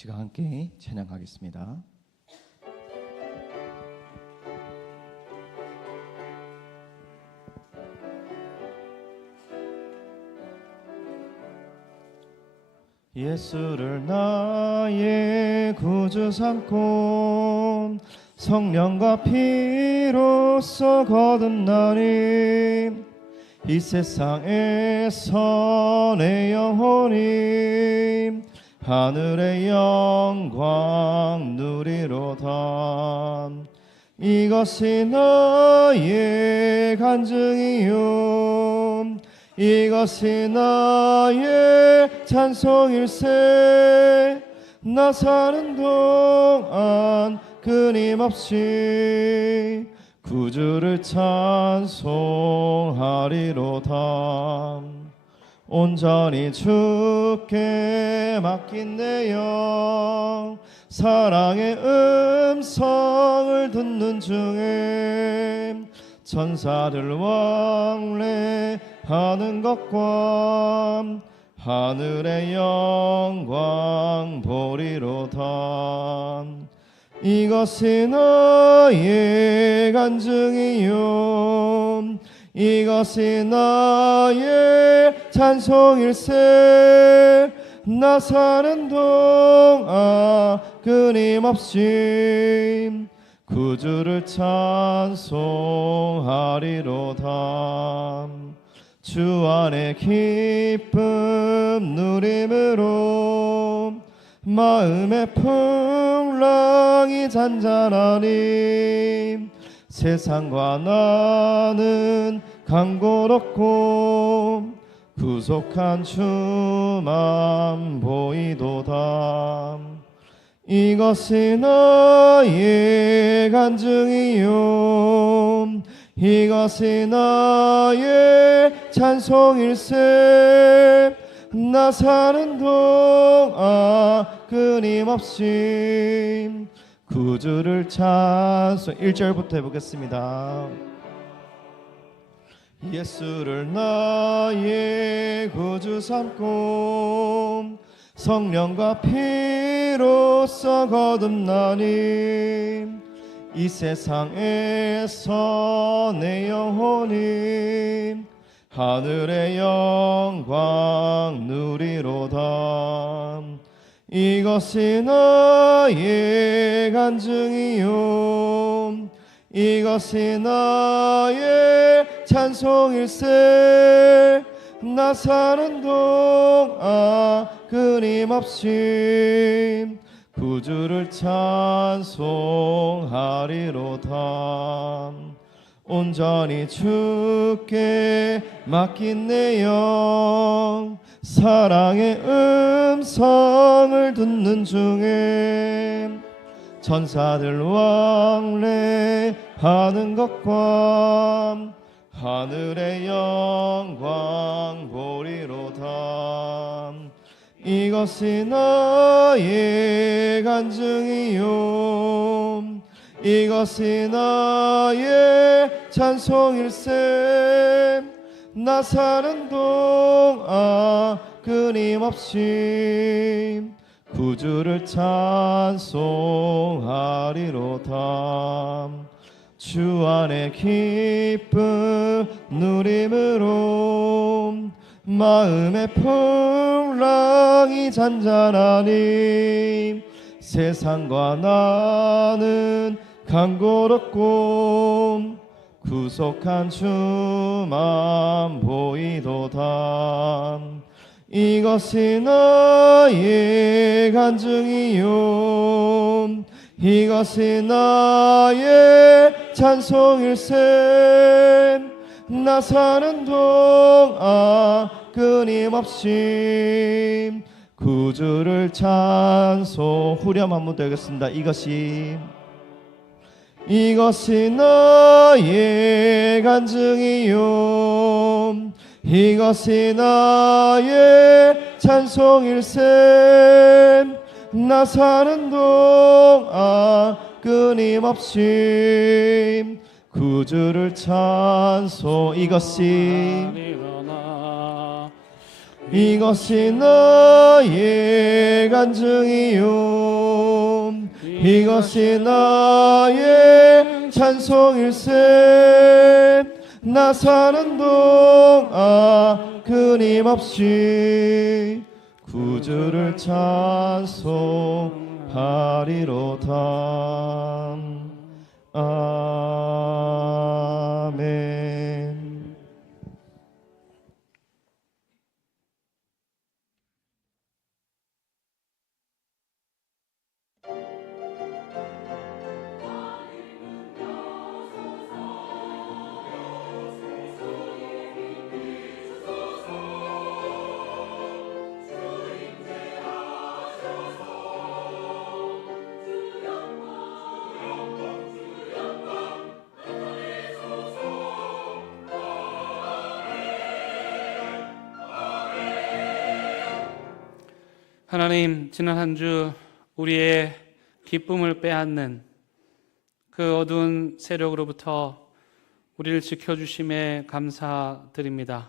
시간 함께 찬양하겠습니다. 예수를 나의 구주 삼고 성령과 피로써 거듭나니 이 세상에서 내 영혼이 하늘의 영광 누리로다. 이것이 나의 간증이요 이것이 나의 찬송일세. 나 사는 동안 끊임없이 구주를 찬송하리로다. 온전히 주께 맡긴 내 영 사랑의 음성을 듣는 중에 천사들 왕래하는 것과 하늘의 영광 보리로다. 이것이 나의 간증이요 이것이 나의 찬송일세. 나 사는 동안 끊임없이 구주를 찬송하리로다. 주 안에 기쁨 누림으로 마음의 풍랑이 잔잔하니 세상과 나는 강고롭고 구속한 주만 보이도다. 이것이 나의 간증이요 이것이 나의 찬송일세. 나 사는 동안 끊임없이 구주를 찬송. 1절부터 해보겠습니다. 예수를 나의 구주 삼고 성령과 피로써 거듭나니 이 세상에서 내 영혼이 하늘의 영광 누리로다. 이것이 나의 간증이요 이것이 나의 찬송일세. 나 사는 동안 끊임없이 구주를 찬송하리로다. 온전히 주께 맡긴 내 영 사랑의 음성을 듣는 중에 천사들 왕래하는 것과 하늘의 영광 보리로다. 이것이 나의 간증이요 이것이 나의 찬송일세. 나 사는 동안 끊임없이 구주를 찬송하리로다. 주 안에 기쁨 누림으로 마음의 풍랑이 잔잔하니 세상과 나는 강고롭고 구속한 주만 보이도다. 이것이 나의 간증이요 이것이 나의 찬송일세. 나 사는 동안 끊임없이 구주를 찬송. 후렴 한번 더 하겠습니다. 이것이 나의 간증이요 이것이 나의 찬송일세. 나 사는 동안 끊임없이 구주를 찬송. 이것이 나의 간증이요 이것이 나의 찬송일세 나 사는 동안 끊임없이 구주를 찬송하리로다. 아멘. 하나님, 지난 한 주 우리의 기쁨을 빼앗는 그 어두운 세력으로부터 우리를 지켜주심에 감사드립니다.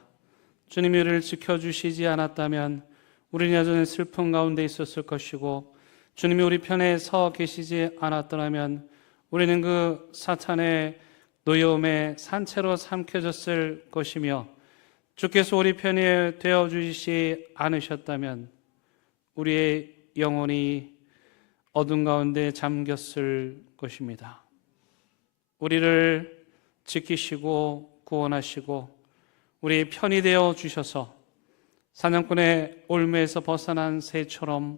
주님이 우리를 지켜주시지 않았다면 우리는 여전히 슬픔 가운데 있었을 것이고, 주님이 우리 편에 서 계시지 않았더라면 우리는 그 사탄의 노여움에 산채로 삼켜졌을 것이며, 주께서 우리 편이 되어주시지 않으셨다면 우리의 영혼이 어둠 가운데 잠겼을 것입니다. 우리를 지키시고 구원하시고 우리의 편이 되어 주셔서 사냥꾼의 올무에서 벗어난 새처럼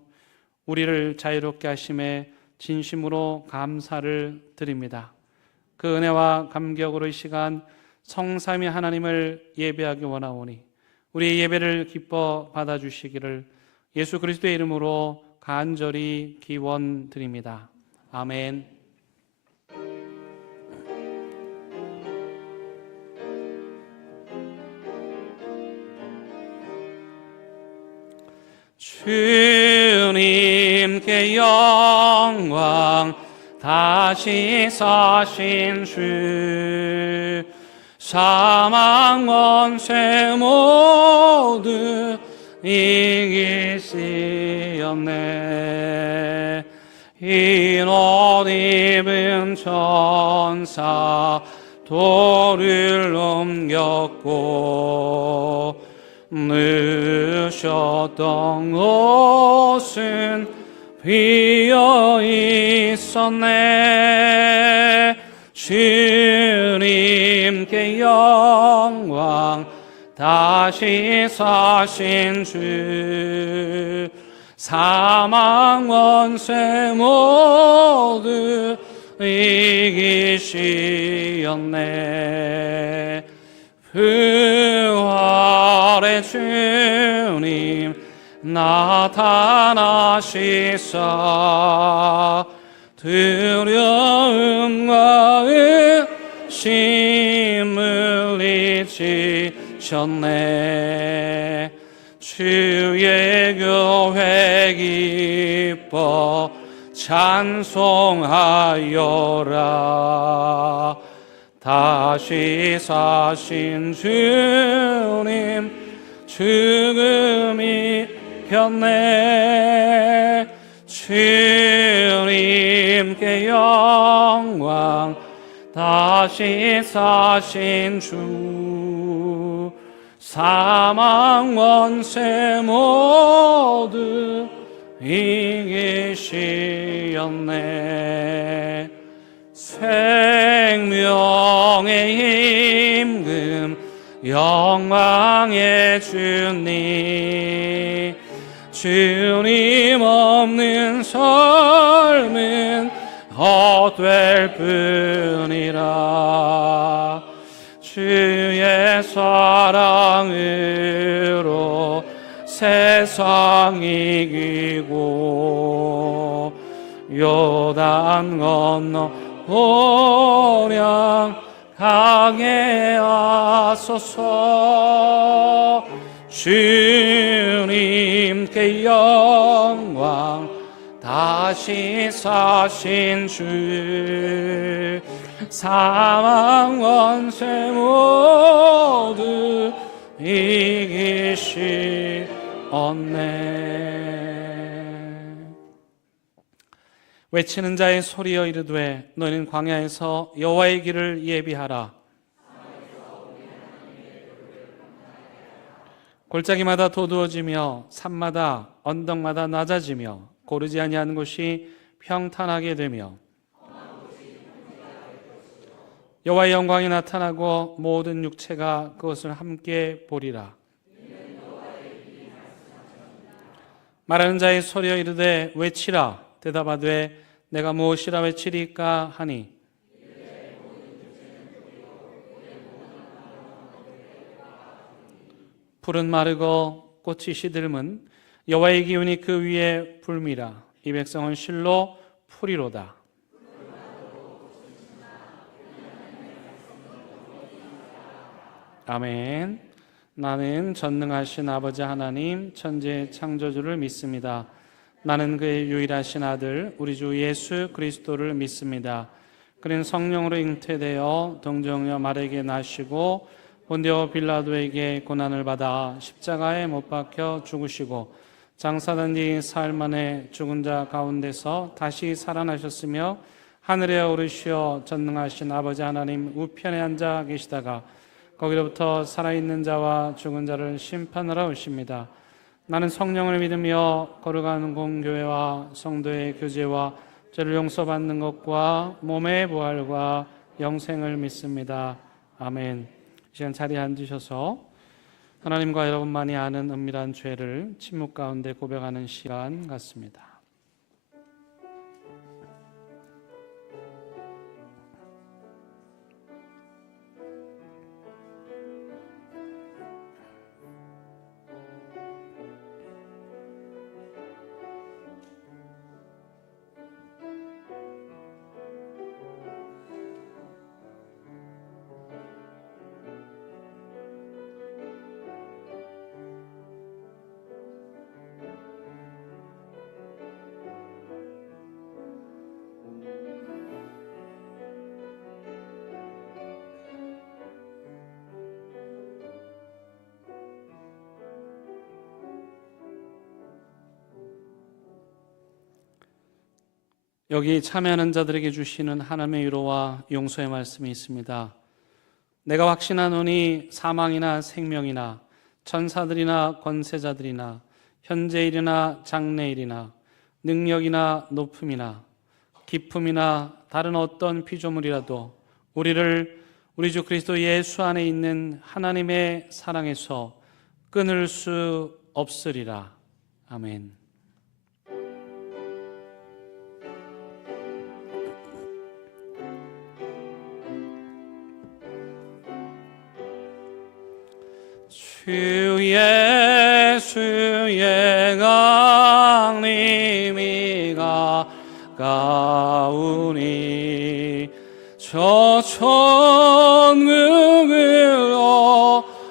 우리를 자유롭게 하심에 진심으로 감사를 드립니다. 그 은혜와 감격으로 이 시간 성삼위 하나님을 예배하기 원하오니 우리의 예배를 기뻐 받아주시기를 예수 그리스도의 이름으로 간절히 기원드립니다. 아멘. 주님께 영광, 다시 사신 주, 사망 원죄 모두 이기시었네. 흰옷 입은 천사 돌을 넘겼고 넣으셨던 옷은 비어 있었네. 주님께 영광, 다시 사신 주, 사망 원죄 모두 이기시었네. 부활의 주님 나타나시사 두려움과 의심을 잊으셨네. 주의 교회 기뻐 찬송하여라. 다시 사신 주님 죽음이 이겼네. 주님께 영광, 다시 사신 주, 사망 원죄 모두 이기시었네. 생명의 임금 영광의 주님, 주님 없는 삶은 헛될 뿐이라. 주의 사랑으로 세상 이기고 요단 건너 보령 가게 하소서. 주님께 영광, 다시 사신 주, 사망 원죄 모두 이기시 외치는 자의 소리여 이르되 너희는 광야에서 여호와의 길을 예비하라. 골짜기마다 도두어지며 산마다 언덕마다 낮아지며 고르지 아니하는 곳이 평탄하게 되며 여호와의 영광이 나타나고 모든 육체가 그것을 함께 보리라. 말하는 자의 소리여 이르되 외치라. 대답하되 내가 무엇이라 외치리까 하니 풀은 마르고 꽃이 시들면 여호와의 기운이 그 위에 불미라. 이 백성은 실로 풀이로다. 아멘. 나는 전능하신 아버지 하나님 천지의 창조주를 믿습니다. 나는 그의 유일하신 아들 우리 주 예수 그리스도를 믿습니다. 그는 성령으로 잉태되어 동정녀 마리아에게 나시고 본디오 빌라도에게 고난을 받아 십자가에 못 박혀 죽으시고 장사된 지 사흘 만에 죽은 자 가운데서 다시 살아나셨으며 하늘에 오르시어 전능하신 아버지 하나님 우편에 앉아 계시다가 거기로부터 살아있는 자와 죽은 자를 심판하러 오십니다. 나는 성령을 믿으며 거룩한 공교회와 성도의 교제와 죄를 용서받는 것과 몸의 부활과 영생을 믿습니다. 아멘. 이 시간 자리에 앉으셔서 하나님과 여러분만이 아는 은밀한 죄를 침묵 가운데 고백하는 시간 같습니다. 여기 참여하는 자들에게 주시는 하나님의 위로와 용서의 말씀이 있습니다. 내가 확신하노니 사망이나 생명이나 천사들이나 권세자들이나 현재일이나 장래일이나 능력이나 높음이나 기품이나 다른 어떤 피조물이라도 우리를 우리 주 그리스도 예수 안에 있는 하나님의 사랑에서 끊을 수 없으리라. 아멘. 주 예수의 강림이 가까우니 저 천국을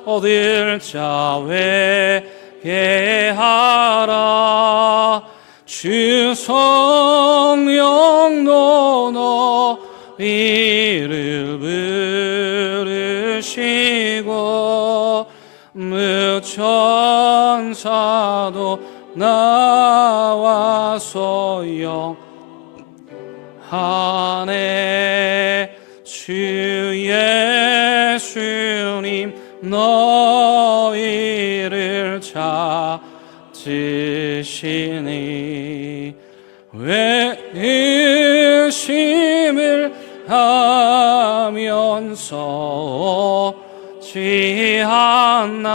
얻을 자 회개하라. 주 성령도 너희를 부르시고 무천사도 나와서 영하네. 주 예수님 너희를 찾으시니 의심을 하면서 지않나.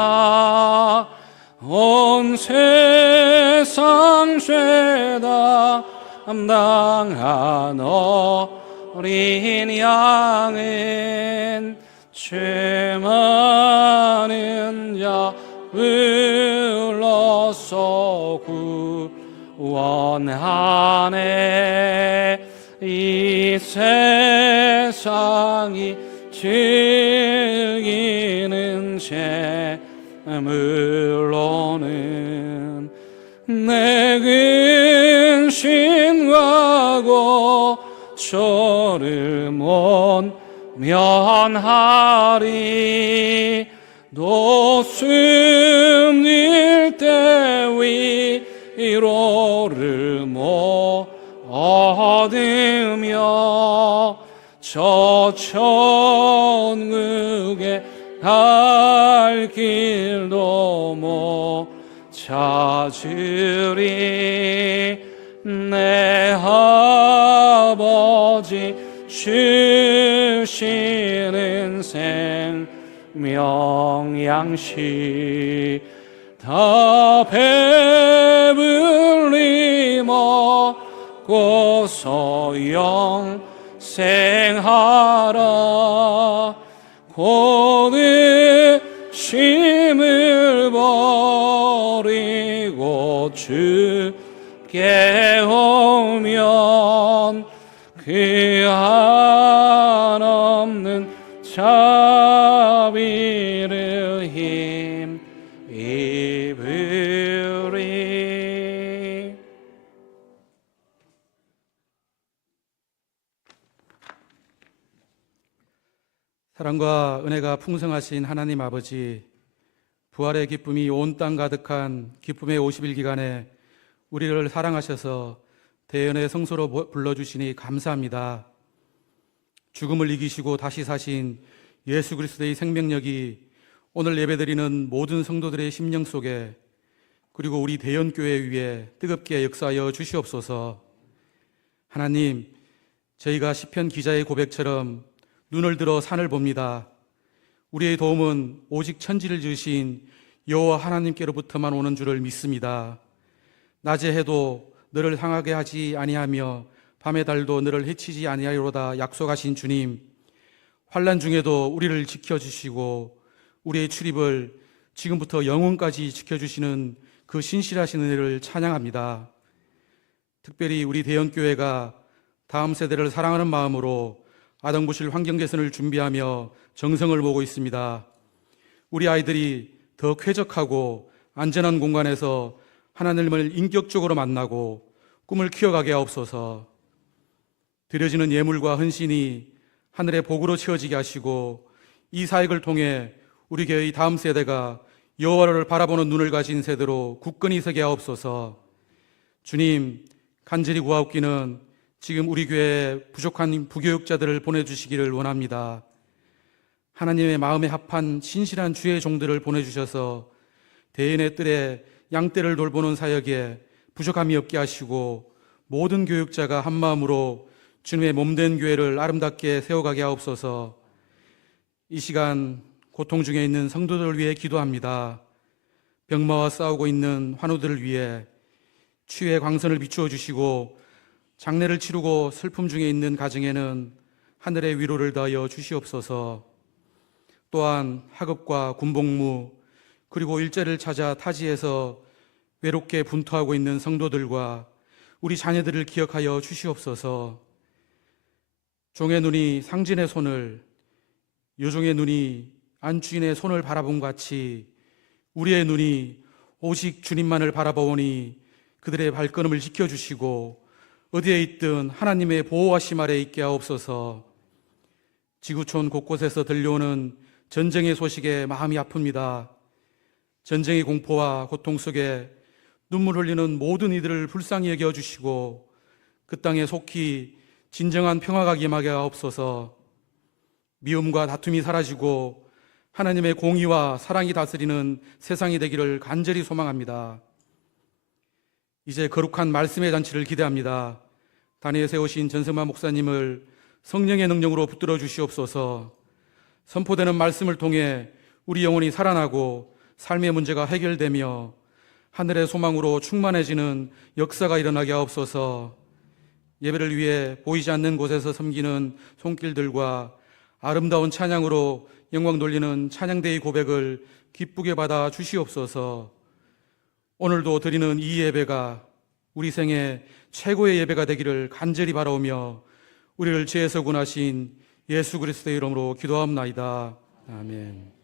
온 세상 죄다 담당한 어린 양은 죄 많은 자 불러서 구원하네. 이 세상이 즐기는 재물로는 내 근심과 고초를 못 면하리. 노 숨길 때 위로를 못 얻으며 저 천국에 갈 길도 못 찾으리. 내 아버지 주시는 생명 양식 다 배불리 먹고서 영생하라. 곧 의심을 버리고 주께 오면 그 한없는 자비를 힘입으리. 사랑과 은혜가 풍성하신 하나님 아버지, 부활의 기쁨이 온 땅 가득한 기쁨의 50일 기간에 우리를 사랑하셔서 대연의 성소로 불러주시니 감사합니다. 죽음을 이기시고 다시 사신 예수 그리스도의 생명력이 오늘 예배드리는 모든 성도들의 심령 속에, 그리고 우리 대연교회 위에 뜨겁게 역사하여 주시옵소서. 하나님, 저희가 시편 기자의 고백처럼 눈을 들어 산을 봅니다. 우리의 도움은 오직 천지를 지으신 여호와 하나님께로부터만 오는 줄을 믿습니다. 낮의 해도 너를 상하게 하지 아니하며 밤의 달도 너를 해치지 아니하리로다 약속하신 주님, 환난 중에도 우리를 지켜주시고 우리의 출입을 지금부터 영원까지 지켜주시는 그 신실하신 은혜를 찬양합니다. 특별히 우리 대연교회가 다음 세대를 사랑하는 마음으로 아동부실 환경 개선을 준비하며 정성을 모으고 있습니다. 우리 아이들이 더 쾌적하고 안전한 공간에서 하나님을 인격적으로 만나고 꿈을 키워가게 하옵소서. 드려지는 예물과 헌신이 하늘의 복으로 채워지게 하시고 이 사역을 통해 우리 교회의 다음 세대가 여호와를 바라보는 눈을 가진 세대로 굳건히 서게 하옵소서. 주님, 간절히 구하옵기는 지금 우리 교회에 부족한 부교육자들을 보내주시기를 원합니다. 하나님의 마음에 합한 신실한 주의 종들을 보내주셔서 대인의 뜰에 양떼를 돌보는 사역에 부족함이 없게 하시고 모든 교육자가 한마음으로 주님의 몸된 교회를 아름답게 세워가게 하옵소서. 이 시간 고통 중에 있는 성도들을 위해 기도합니다. 병마와 싸우고 있는 환우들을 위해 치유의 광선을 비추어 주시고 장례를 치르고 슬픔 중에 있는 가정에는 하늘의 위로를 더하여 주시옵소서. 또한 학업과 군복무 그리고 일자리를 찾아 타지에서 외롭게 분투하고 있는 성도들과 우리 자녀들을 기억하여 주시옵소서. 종의 눈이 상진의 손을, 여종의 눈이 안주인의 손을 바라본 같이 우리의 눈이 오직 주님만을 바라보니 그들의 발걸음을 지켜주시고 어디에 있든 하나님의 보호하심 아래 있게 하옵소서. 지구촌 곳곳에서 들려오는 전쟁의 소식에 마음이 아픕니다. 전쟁의 공포와 고통 속에 눈물 흘리는 모든 이들을 불쌍히 여겨주시고 그 땅에 속히 진정한 평화가 임하게 하옵소서. 미움과 다툼이 사라지고 하나님의 공의와 사랑이 다스리는 세상이 되기를 간절히 소망합니다. 이제 거룩한 말씀의 잔치를 기대합니다. 단위에 세우신 전승만 목사님을 성령의 능력으로 붙들어 주시옵소서. 선포되는 말씀을 통해 우리 영혼이 살아나고 삶의 문제가 해결되며 하늘의 소망으로 충만해지는 역사가 일어나게 하옵소서. 예배를 위해 보이지 않는 곳에서 섬기는 손길들과 아름다운 찬양으로 영광 돌리는 찬양대의 고백을 기쁘게 받아 주시옵소서. 오늘도 드리는 이 예배가 우리 생애 최고의 예배가 되기를 간절히 바라오며 우리를 죄에서 구원하신 예수 그리스도의 이름으로 기도하옵나이다. 아멘.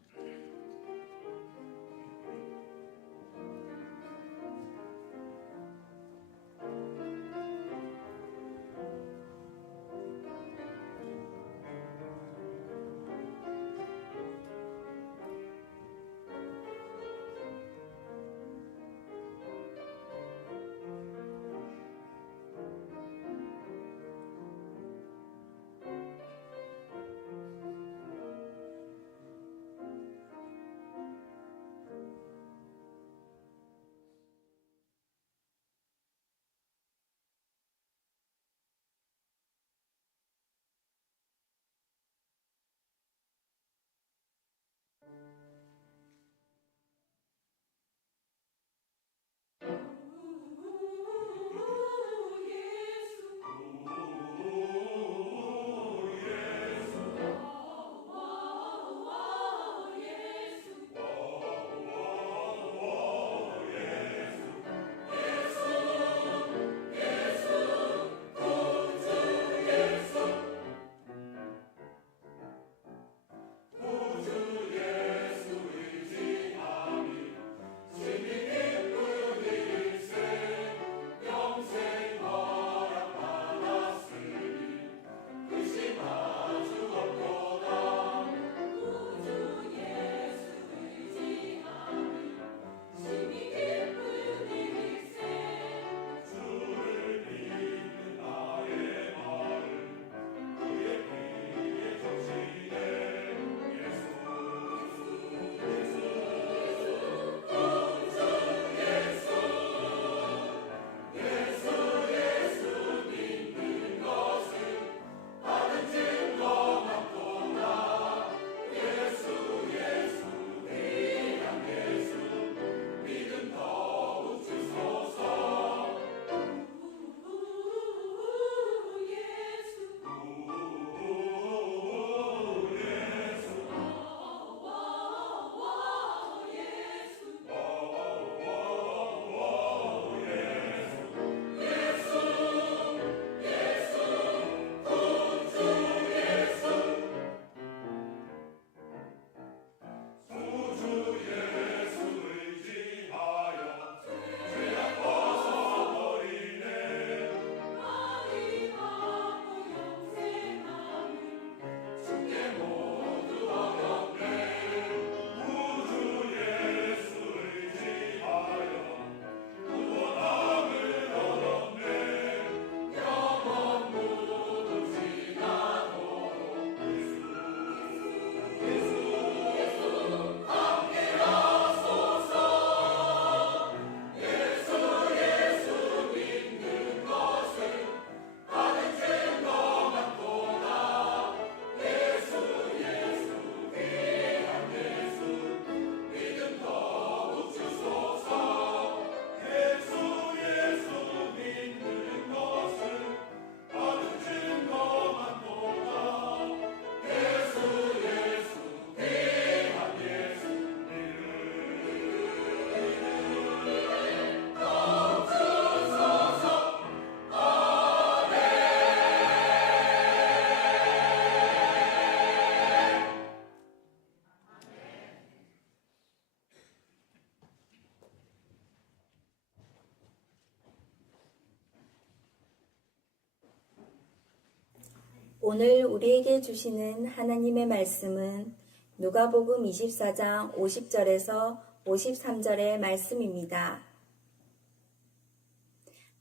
오늘 우리에게 주시는 하나님의 말씀은 누가복음 24장 50절에서 53절의 말씀입니다.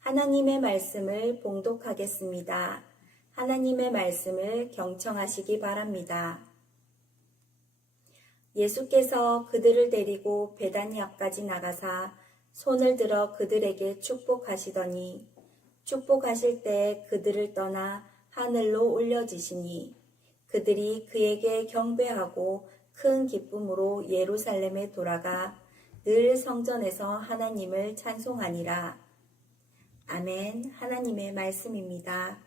하나님의 말씀을 봉독하겠습니다. 하나님의 말씀을 경청하시기 바랍니다. 예수께서 그들을 데리고 베다니아까지 나가사 손을 들어 그들에게 축복하시더니 축복하실 때 그들을 떠나 하늘로 올려지시니 그들이 그에게 경배하고 큰 기쁨으로 예루살렘에 돌아가 늘 성전에서 하나님을 찬송하니라. 아멘. 하나님의 말씀입니다.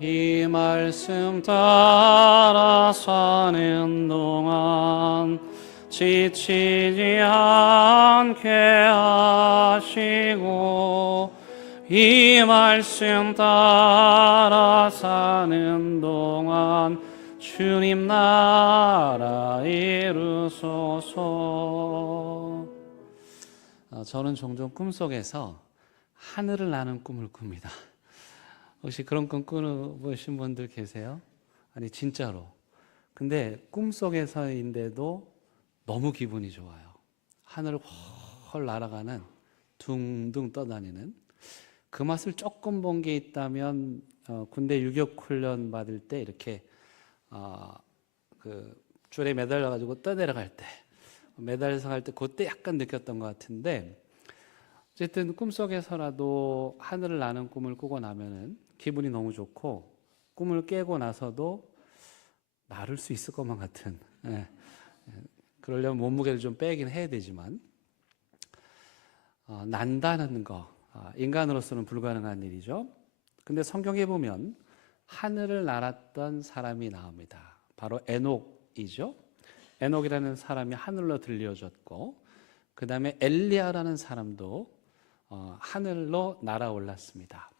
이 말씀 따라 사는 동안 지치지 않게 하시고 이 말씀 따라 사는 동안 주님 나라 이루소서. 저는 종종 꿈속에서 하늘을 나는 꿈을 꿉니다. 혹시 그런 꿈 꾸보신 분들 계세요? 아니 진짜로. 근데 꿈속에서인데도 너무 기분이 좋아요. 하늘을 헐 날아가는 둥둥 떠다니는 그 맛을 조금 본 게 있다면 군대 유격훈련 받을 때 이렇게 그 줄에 매달려 가지고 떠내려갈 때 매달려서 갈 때 그때 약간 느꼈던 것 같은데 어쨌든 꿈속에서라도 하늘을 나는 꿈을 꾸고 나면은 기분이 너무 좋고 꿈을 깨고 나서도 나를 수 있을 것만 같은 그러려면 몸무게를 좀 빼긴 해야 되지만 난다는 거 인간으로서는 불가능한 일이죠. 근데 성경에 보면 하늘을 날았던 사람이 나옵니다. 바로 에녹이죠. 에녹이라는 사람이 하늘로 들려졌고 그 다음에 엘리야라는 사람도 하늘로 날아올랐습니다.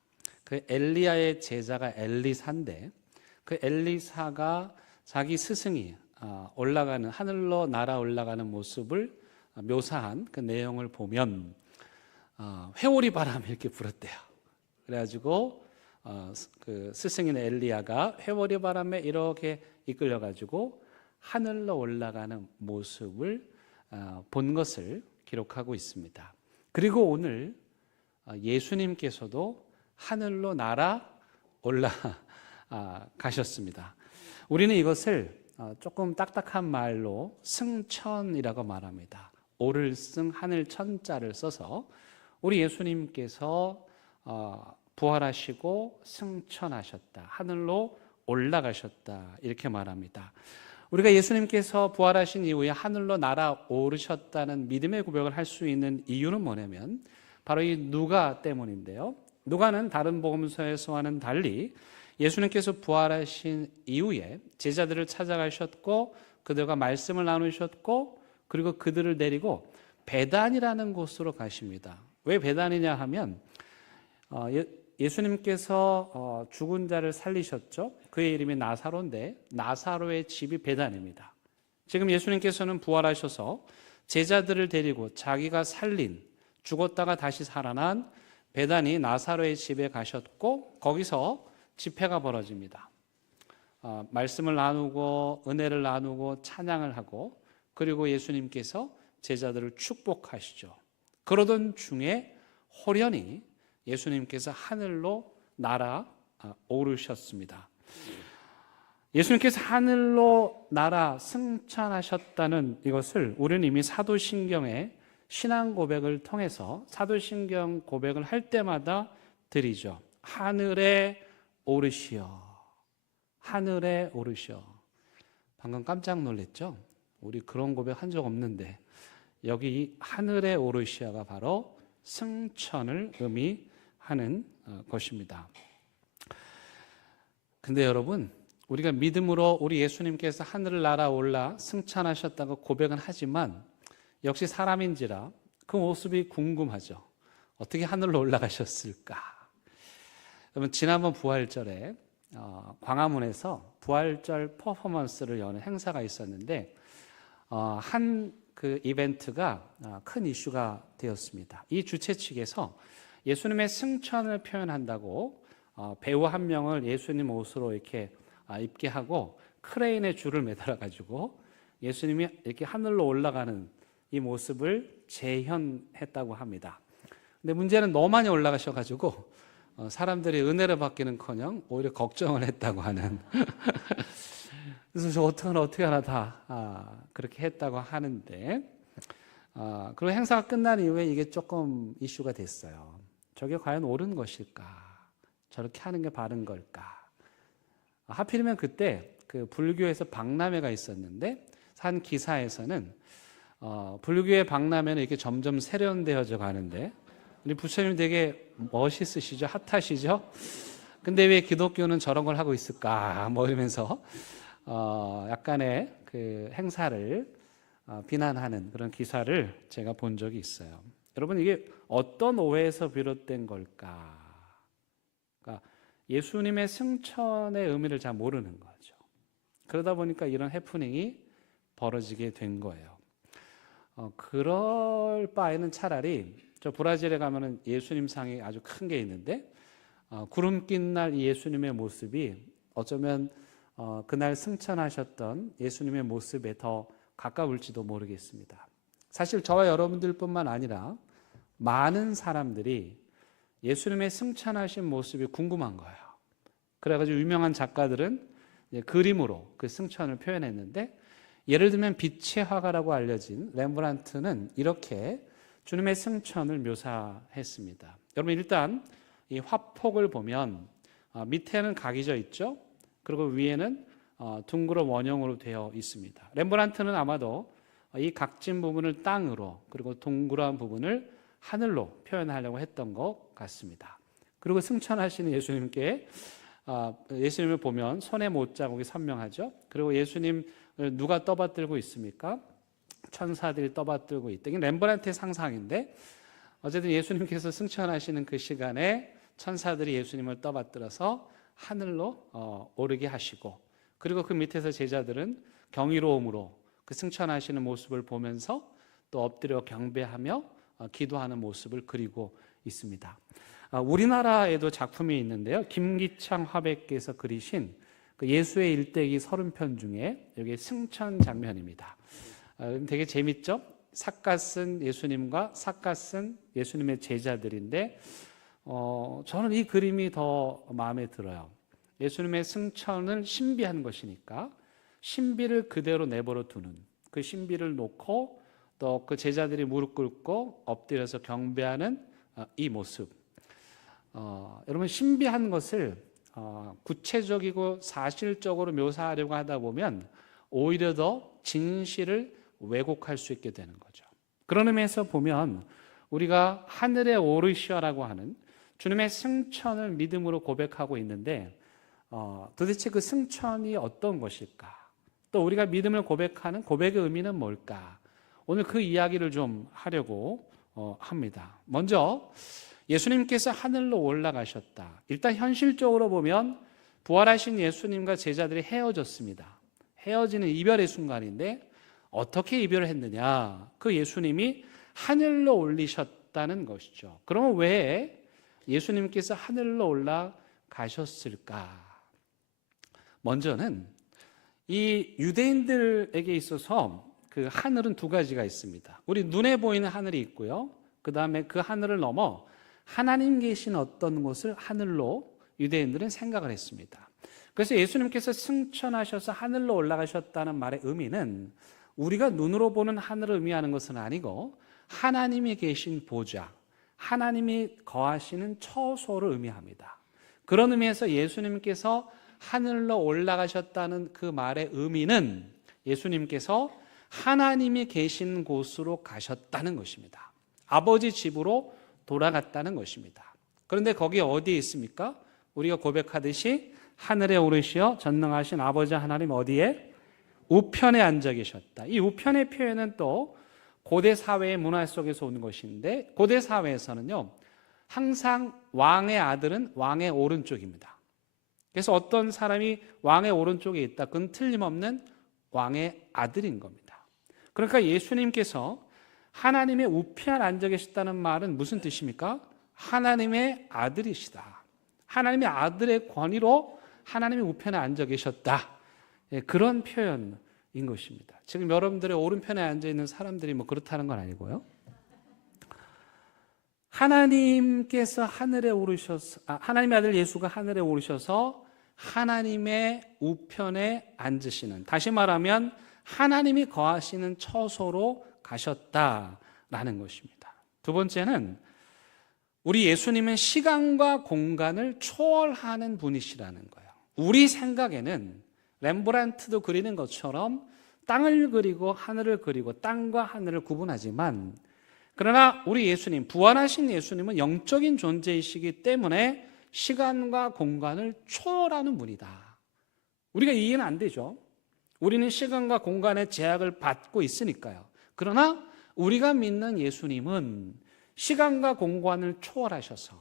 그 엘리야의 제자가 엘리사인데 그 엘리사가 자기 스승이 올라가는 하늘로 날아 올라가는 모습을 묘사한 그 내용을 보면 회오리 바람이 이렇게 불었대요. 그래가지고 그 스승인 엘리야가 회오리 바람에 이렇게 이끌려가지고 하늘로 올라가는 모습을 본 것을 기록하고 있습니다. 그리고 오늘 예수님께서도 하늘로 날아 올라가셨습니다. 우리는 이것을 조금 딱딱한 말로 승천이라고 말합니다. 오를 승 하늘 천자를 써서 우리 예수님께서 부활하시고 승천하셨다, 하늘로 올라가셨다 이렇게 말합니다. 우리가 예수님께서 부활하신 이후에 하늘로 날아오르셨다는 믿음의 고백을 할 수 있는 이유는 뭐냐면 바로 이 누가 때문인데요. 누가는 다른 복음서에서와는 달리 예수님께서 부활하신 이후에 제자들을 찾아가셨고 그들과 말씀을 나누셨고 그리고 그들을 데리고 베단이라는 곳으로 가십니다. 왜 베단이냐 하면 예수님께서 죽은 자를 살리셨죠. 그의 이름이 나사로인데 나사로의 집이 베단입니다. 지금 예수님께서는 부활하셔서 제자들을 데리고 자기가 살린 죽었다가 다시 살아난 베단이 나사로의 집에 가셨고 거기서 집회가 벌어집니다. 말씀을 나누고 은혜를 나누고 찬양을 하고 그리고 예수님께서 제자들을 축복하시죠. 그러던 중에 호련히 예수님께서 하늘로 날아오르셨습니다. 예수님께서 하늘로 날아 승천하셨다는 이것을 우리는 이미 사도신경의 신앙 고백을 통해서 사도신경 고백을 할 때마다 드리죠. 하늘에 오르시어, 하늘에 오르시어. 방금 깜짝 놀랐죠? 우리 그런 고백 한 적 없는데 여기 하늘에 오르시어가 바로 승천을 의미하는 것입니다. 근데 여러분, 우리가 믿음으로 우리 예수님께서 하늘을 날아올라 승천하셨다고 고백은 하지만 역시 사람인지라 그 모습이 궁금하죠. 어떻게 하늘로 올라가셨을까? 여러분, 지난번 부활절에 광화문에서 부활절 퍼포먼스를 여는 행사가 있었는데 한 그 이벤트가 큰 이슈가 되었습니다. 이 주최 측에서 예수님의 승천을 표현한다고 배우 한 명을 예수님 옷으로 이렇게 입게 하고 크레인에 줄을 매달아 가지고 예수님이 이렇게 하늘로 올라가는 이 모습을 재현했다고 합니다. 근데 문제는 너무 많이 올라가셔 가지고 사람들이 은혜를 받기는커녕 오히려 걱정을 했다고 하는. 그래서 저 어떻게 하나 다 그렇게 했다고 하는데, 그리고 행사가 끝난 이후에 이게 조금 이슈가 됐어요. 저게 과연 옳은 것일까? 저렇게 하는 게 바른 걸까? 하필이면 그때 그 불교에서 박람회가 있었는데 한 기사에서는 불교의 박람회는 이렇게 점점 세련되어져 가는데 우리 부처님 되게 멋있으시죠? 핫하시죠? 근데 왜 기독교는 저런 걸 하고 있을까? 뭐 이러면서 약간의 그 행사를 비난하는 그런 기사를 제가 본 적이 있어요. 여러분, 이게 어떤 오해에서 비롯된 걸까? 그러니까 예수님의 승천의 의미를 잘 모르는 거죠. 그러다 보니까 이런 해프닝이 벌어지게 된 거예요. 그럴 바에는 차라리 저 브라질에 가면은 예수님 상이 아주 큰 게 있는데 구름 낀 날 이 예수님의 모습이 어쩌면 그날 승천하셨던 예수님의 모습에 더 가까울지도 모르겠습니다. 사실 저와 여러분들뿐만 아니라 많은 사람들이 예수님의 승천하신 모습이 궁금한 거예요. 그래가지고 유명한 작가들은 그림으로 그 승천을 표현했는데, 예를 들면 빛의 화가라고 알려진 렘브란트는 이렇게 주님의 승천을 묘사했습니다. 여러분, 일단 이 화폭을 보면 밑에는 각이 져 있죠. 그리고 위에는 둥그런 원형으로 되어 있습니다. 렘브란트는 아마도 이 각진 부분을 땅으로, 그리고 둥그러한 부분을 하늘로 표현하려고 했던 것 같습니다. 그리고 승천하시는 예수님을 보면 손에 못자국이 선명하죠. 그리고 예수님을 누가 떠받들고 있습니까? 천사들이 떠받들고 있다. 이게 렘브란트의 상상인데, 어쨌든 예수님께서 승천하시는 그 시간에 천사들이 예수님을 떠받들어서 하늘로 오르게 하시고, 그리고 그 밑에서 제자들은 경이로움으로 그 승천하시는 모습을 보면서 또 엎드려 경배하며 기도하는 모습을 그리고 있습니다. 우리나라에도 작품이 있는데요. 김기창 화백께서 그리신 그 예수의 일대기 30편 중에 여기 승천 장면입니다. 되게 재밌죠? 삿갓은 예수님과 삿갓은 예수님의 제자들인데 저는 이 그림이 더 마음에 들어요. 예수님의 승천을 신비한 것이니까 신비를 그대로 내버려 두는, 그 신비를 놓고 또 그 제자들이 무릎 꿇고 엎드려서 경배하는 이 모습. 여러분, 신비한 것을 구체적이고 사실적으로 묘사하려고 하다 보면 오히려 더 진실을 왜곡할 수 있게 되는 거죠. 그런 의미에서 보면 우리가 하늘에 오르시어라고 하는 주님의 승천을 믿음으로 고백하고 있는데 도대체 그 승천이 어떤 것일까? 또 우리가 믿음을 고백하는 고백의 의미는 뭘까? 오늘 그 이야기를 좀 하려고 합니다. 먼저 예수님께서 하늘로 올라가셨다. 일단 현실적으로 보면 부활하신 예수님과 제자들이 헤어졌습니다. 헤어지는 이별의 순간인데 어떻게 이별을 했느냐? 그 예수님이 하늘로 올리셨다는 것이죠. 그러면 왜 예수님께서 하늘로 올라가셨을까? 먼저는 이 유대인들에게 있어서 그 하늘은 두 가지가 있습니다. 우리 눈에 보이는 하늘이 있고요. 그 다음에 그 하늘을 넘어 하나님 계신 어떤 곳을 하늘로 유대인들은 생각을 했습니다. 그래서 예수님께서 승천하셔서 하늘로 올라가셨다는 말의 의미는 우리가 눈으로 보는 하늘을 의미하는 것은 아니고 하나님이 계신 보좌, 하나님이 거하시는 처소를 의미합니다. 그런 의미에서 예수님께서 하늘로 올라가셨다는 그 말의 의미는 예수님께서 하나님이 계신 곳으로 가셨다는 것입니다. 아버지 집으로 돌아갔다는 것입니다. 그런데 거기 어디에 있습니까? 우리가 고백하듯이 하늘에 오르시어 전능하신 아버지 하나님 어디에? 우편에 앉아 계셨다. 이 우편의 표현은 또 고대 사회의 문화 속에서 온 것인데, 고대 사회에서는요 항상 왕의 아들은 왕의 오른쪽입니다. 그래서 어떤 사람이 왕의 오른쪽에 있다, 그건 틀림없는 왕의 아들인 겁니다. 그러니까 예수님께서 하나님의 우편에 앉아 계셨다는 말은 무슨 뜻입니까? 하나님의 아들이시다. 하나님의 아들의 권위로 하나님의 우편에 앉아 계셨다. 그런 표현인 것입니다. 지금 여러분들의 오른편에 앉아 있는 사람들이 뭐 그렇다는 건 아니고요. 하나님께서 하늘에 오르셔서, 하나님의 아들 예수가 하늘에 오르셔서 하나님의 우편에 앉으시는, 다시 말하면 하나님이 거하시는 처소로 가셨다라는 것입니다. 두 번째는 우리 예수님은 시간과 공간을 초월하는 분이시라는 거예요. 우리 생각에는 렘브란트도 그리는 것처럼 땅을 그리고 하늘을 그리고 땅과 하늘을 구분하지만, 그러나 우리 예수님, 부활하신 예수님은 영적인 존재이시기 때문에 시간과 공간을 초월하는 분이다. 우리가 이해는 안 되죠. 우리는 시간과 공간의 제약을 받고 있으니까요. 그러나 우리가 믿는 예수님은 시간과 공간을 초월하셔서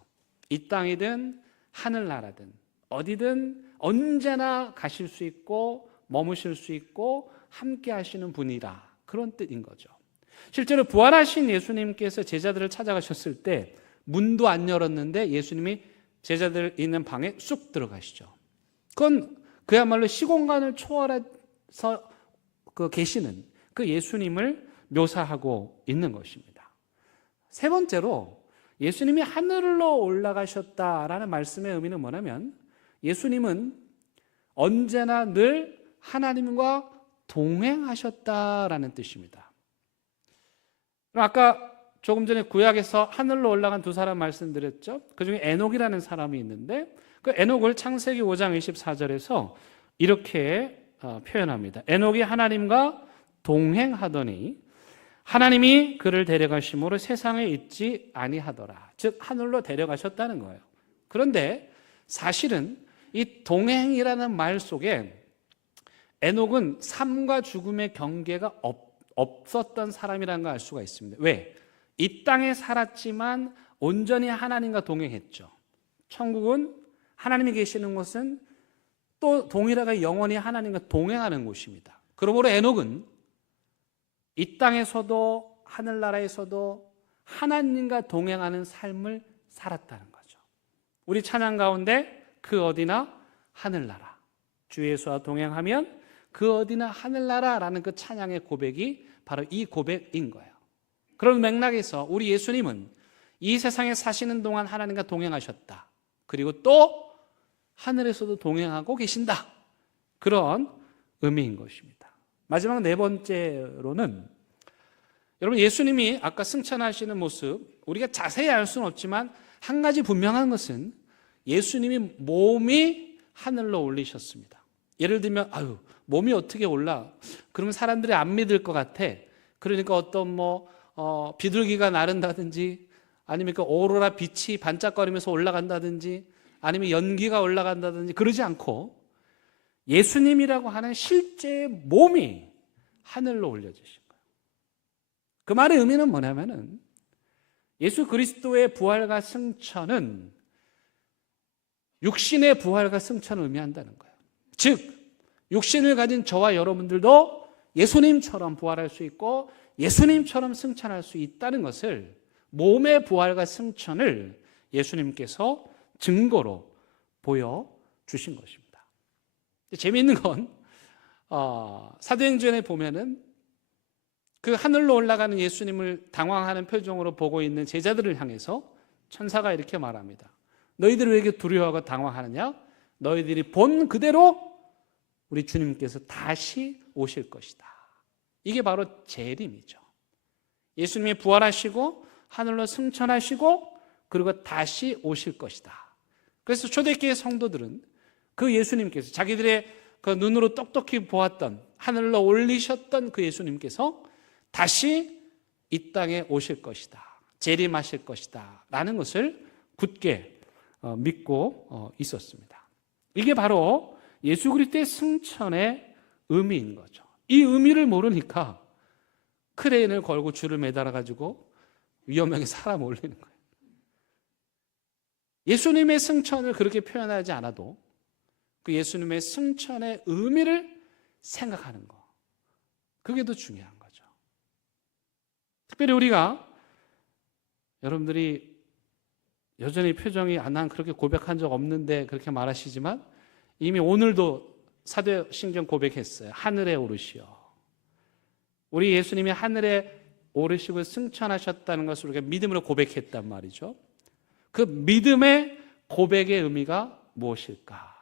이 땅이든 하늘나라든 어디든 언제나 가실 수 있고 머무실 수 있고 함께 하시는 분이라, 그런 뜻인 거죠. 실제로 부활하신 예수님께서 제자들을 찾아가셨을 때 문도 안 열었는데 예수님이 제자들 있는 방에 쑥 들어가시죠. 그건 그야말로 시공간을 초월해서 계시는 그 예수님을 묘사하고 있는 것입니다. 세 번째로 예수님이 하늘로 올라가셨다라는 말씀의 의미는 뭐냐면, 예수님은 언제나 늘 하나님과 동행하셨다라는 뜻입니다. 아까 조금 전에 구약에서 하늘로 올라간 두 사람 말씀드렸죠. 그중에 에녹이라는 사람이 있는데 그 에녹을 창세기 5장 24절에서 이렇게 표현합니다. 에녹이 하나님과 동행하더니 하나님이 그를 데려가심으로 세상에 있지 아니하더라. 즉 하늘로 데려가셨다는 거예요. 그런데 사실은 이 동행이라는 말 속에 에녹은 삶과 죽음의 경계가 없었던 사람이라는 걸 알 수가 있습니다. 왜? 이 땅에 살았지만 온전히 하나님과 동행했죠. 천국은 하나님이 계시는 곳은 또 동일하게 영원히 하나님과 동행하는 곳입니다. 그러므로 에녹은 이 땅에서도 하늘나라에서도 하나님과 동행하는 삶을 살았다는 거죠. 우리 찬양 가운데 그 어디나 하늘나라, 주 예수와 동행하면 그 어디나 하늘나라라는 그 찬양의 고백이 바로 이 고백인 거예요. 그런 맥락에서 우리 예수님은 이 세상에 사시는 동안 하나님과 동행하셨다. 그리고 또 하늘에서도 동행하고 계신다. 그런 의미인 것입니다. 마지막 네 번째로는 여러분, 예수님이 아까 승천하시는 모습 우리가 자세히 알 수는 없지만 한 가지 분명한 것은 예수님이 몸이 하늘로 올리셨습니다. 예를 들면 몸이 어떻게 올라? 그러면 사람들이 안 믿을 것 같아. 그러니까 어떤 비둘기가 나른다든지 아니면 그 오로라 빛이 반짝거리면서 올라간다든지 아니면 연기가 올라간다든지 그러지 않고 예수님이라고 하는 실제 몸이 하늘로 올려지신 거예요. 그 말의 의미는 뭐냐면은 예수 그리스도의 부활과 승천은 육신의 부활과 승천을 의미한다는 거예요. 즉 육신을 가진 저와 여러분들도 예수님처럼 부활할 수 있고 예수님처럼 승천할 수 있다는 것을, 몸의 부활과 승천을 예수님께서 증거로 보여주신 것입니다. 재미있는 건 사도행전에 보면은 그 하늘로 올라가는 예수님을 당황하는 표정으로 보고 있는 제자들을 향해서 천사가 이렇게 말합니다. 너희들이 왜 이렇게 두려워하고 당황하느냐? 너희들이 본 그대로 우리 주님께서 다시 오실 것이다. 이게 바로 재림이죠. 예수님이 부활하시고 하늘로 승천하시고 그리고 다시 오실 것이다. 그래서 초대교회 성도들은 그 예수님께서 자기들의 그 눈으로 똑똑히 보았던 하늘로 올리셨던 그 예수님께서 다시 이 땅에 오실 것이다. 재림하실 것이다. 라는 것을 굳게 믿고 있었습니다. 이게 바로 예수 그리스도의 승천의 의미인 거죠. 이 의미를 모르니까 크레인을 걸고 줄을 매달아 가지고 위험하게 사람 올리는 거예요. 예수님의 승천을 그렇게 표현하지 않아도 그 예수님의 승천의 의미를 생각하는 거, 그게 더 중요한 거죠. 특별히 우리가 여러분들이 여전히 표정이 난 그렇게 고백한 적 없는데 그렇게 말하시지만 이미 오늘도 사도신경 고백했어요. 하늘에 오르시어. 우리 예수님이 하늘에 오르시고 승천하셨다는 것을 우리가 믿음으로 고백했단 말이죠. 그 믿음의 고백의 의미가 무엇일까?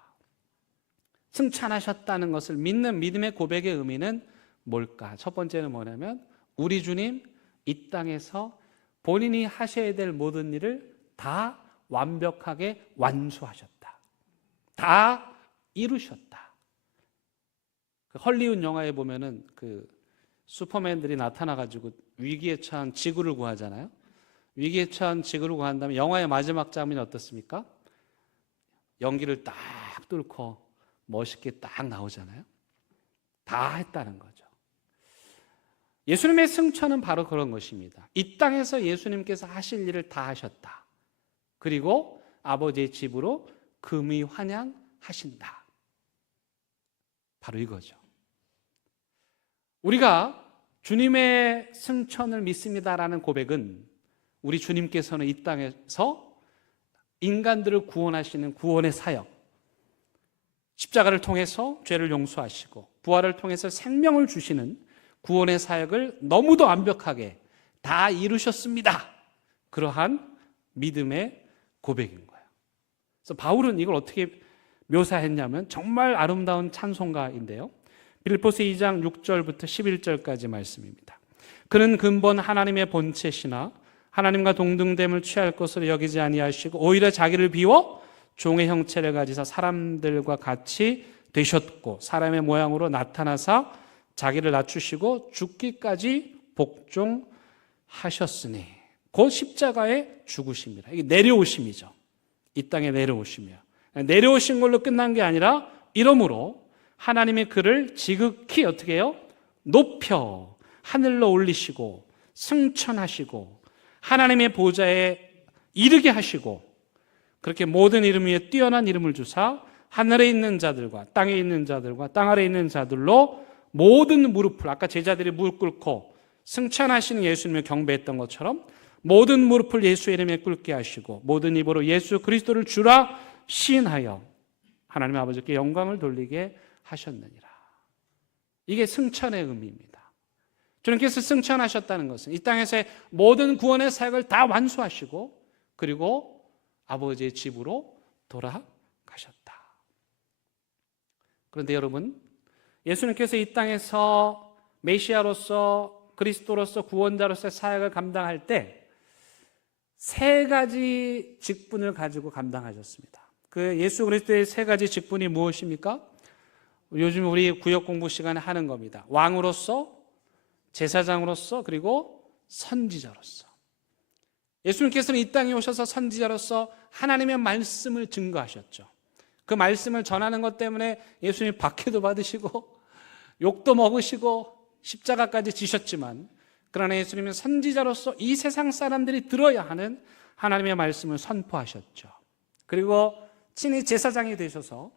승천하셨다는 것을 믿는 믿음의 고백의 의미는 뭘까? 첫 번째는 뭐냐면 우리 주님 이 땅에서 본인이 하셔야 될 모든 일을 다 완벽하게 완수하셨다. 다 이루셨다. 그 헐리우드 영화에 보면은 그 슈퍼맨들이 나타나가지고 위기에 처한 지구를 구하잖아요. 위기에 처한 지구를 구한 다음에 영화의 마지막 장면이 어떻습니까? 연기를 딱 뚫고 멋있게 딱 나오잖아요. 다 했다는 거죠. 예수님의 승천은 바로 그런 것입니다. 이 땅에서 예수님께서 하실 일을 다 하셨다. 그리고 아버지의 집으로 금이 환향하신다. 바로 이거죠. 우리가 주님의 승천을 믿습니다라는 고백은 우리 주님께서는 이 땅에서 인간들을 구원하시는 구원의 사역, 십자가를 통해서 죄를 용서하시고 부활을 통해서 생명을 주시는 구원의 사역을 너무도 완벽하게 다 이루셨습니다. 그러한 믿음의 고백인 거예요. 그래서 바울은 이걸 어떻게 묘사했냐면 정말 아름다운 찬송가인데요. 빌립보서 2장 6절부터 11절까지 말씀입니다. 그는 근본 하나님의 본체시나 하나님과 동등됨을 취할 것으로 여기지 아니하시고 오히려 자기를 비워 종의 형체를 가지사 사람들과 같이 되셨고 사람의 모양으로 나타나사 자기를 낮추시고 죽기까지 복종하셨으니 곧 십자가에 죽으십니다. 이게 내려오심이죠. 이 땅에 내려오시며 내려오신 걸로 끝난 게 아니라 이러므로 하나님의 그를 지극히 어떻게 해요? 높여 하늘로 올리시고 승천하시고 하나님의 보좌에 이르게 하시고 그렇게 모든 이름 위에 뛰어난 이름을 주사 하늘에 있는 자들과 땅에 있는 자들과 땅 아래에 있는 자들로 모든 무릎을 아까 제자들이 무릎 꿇고 승천하시는 예수님을 경배했던 것처럼 모든 무릎을 예수 이름에 꿇게 하시고 모든 입으로 예수 그리스도를 주라 시인하여 하나님 아버지께 영광을 돌리게 하셨느니라. 이게 승천의 의미입니다. 주님께서 승천하셨다는 것은 이 땅에서의 모든 구원의 사역을 다 완수하시고 그리고 아버지의 집으로 돌아가셨다. 그런데 여러분, 예수님께서 이 땅에서 메시아로서 그리스도로서 구원자로서의 사역을 감당할 때 세 가지 직분을 가지고 감당하셨습니다. 그 예수 그리스도의 세 가지 직분이 무엇입니까? 요즘 우리 구역 공부 시간에 하는 겁니다. 왕으로서, 제사장으로서, 그리고 선지자로서. 예수님께서는 이 땅에 오셔서 선지자로서 하나님의 말씀을 증거하셨죠. 그 말씀을 전하는 것 때문에 예수님 박해도 받으시고 욕도 먹으시고 십자가까지 지셨지만 그러나 예수님은 선지자로서 이 세상 사람들이 들어야 하는 하나님의 말씀을 선포하셨죠. 그리고 친히 제사장이 되셔서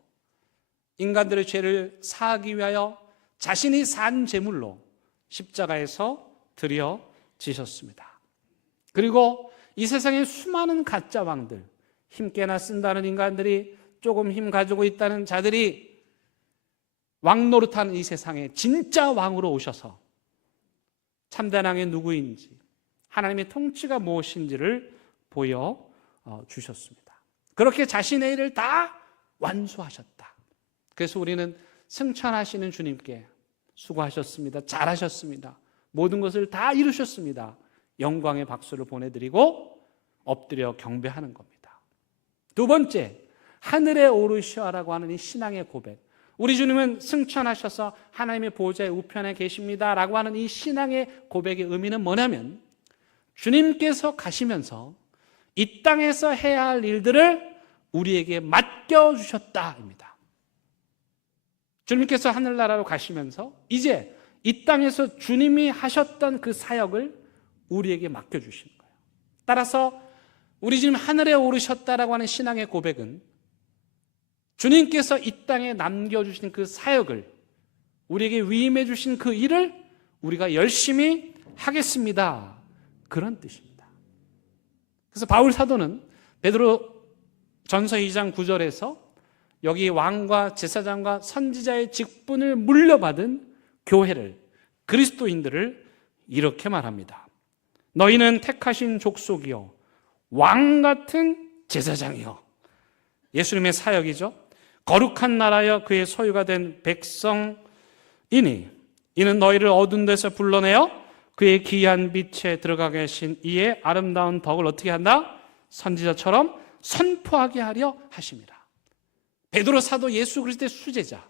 인간들의 죄를 사하기 위하여 자신이 산 제물로 십자가에서 드려지셨습니다. 그리고 이 세상에 수많은 가짜 왕들, 힘께나 쓴다는 인간들이 조금 힘 가지고 있다는 자들이 왕 노릇하는 이 세상에 진짜 왕으로 오셔서 참된 왕이 누구인지 하나님의 통치가 무엇인지를 보여주셨습니다. 그렇게 자신의 일을 다 완수하셨다. 그래서 우리는 승천하시는 주님께 수고하셨습니다. 잘하셨습니다. 모든 것을 다 이루셨습니다. 영광의 박수를 보내드리고 엎드려 경배하는 겁니다. 두 번째, 하늘에 오르시어라고 하는 이 신앙의 고백. 우리 주님은 승천하셔서 하나님의 보좌의 우편에 계십니다라고 하는 이 신앙의 고백의 의미는 뭐냐면 주님께서 가시면서 이 땅에서 해야 할 일들을 우리에게 맡겨주셨다입니다. 주님께서 하늘나라로 가시면서 이제 이 땅에서 주님이 하셨던 그 사역을 우리에게 맡겨주시는 거예요. 따라서 우리 주님 하늘에 오르셨다라고 하는 신앙의 고백은 주님께서 이 땅에 남겨주신 그 사역을 우리에게 위임해 주신 그 일을 우리가 열심히 하겠습니다 그런 뜻입니다. 그래서 바울 사도는 베드로 전서 2장 9절에서 여기 왕과 제사장과 선지자의 직분을 물려받은 교회를, 그리스도인들을 이렇게 말합니다. 너희는 택하신 족속이요 왕 같은 제사장이요, 예수님의 사역이죠. 거룩한 나라여 그의 소유가 된 백성이니 이는 너희를 어두운 데서 불러내어 그의 기이한 빛에 들어가 계신 이의 아름다운 덕을 어떻게 한다? 선지자처럼 선포하게 하려 하심이라. 베드로 사도 예수 그리스도의 수제자,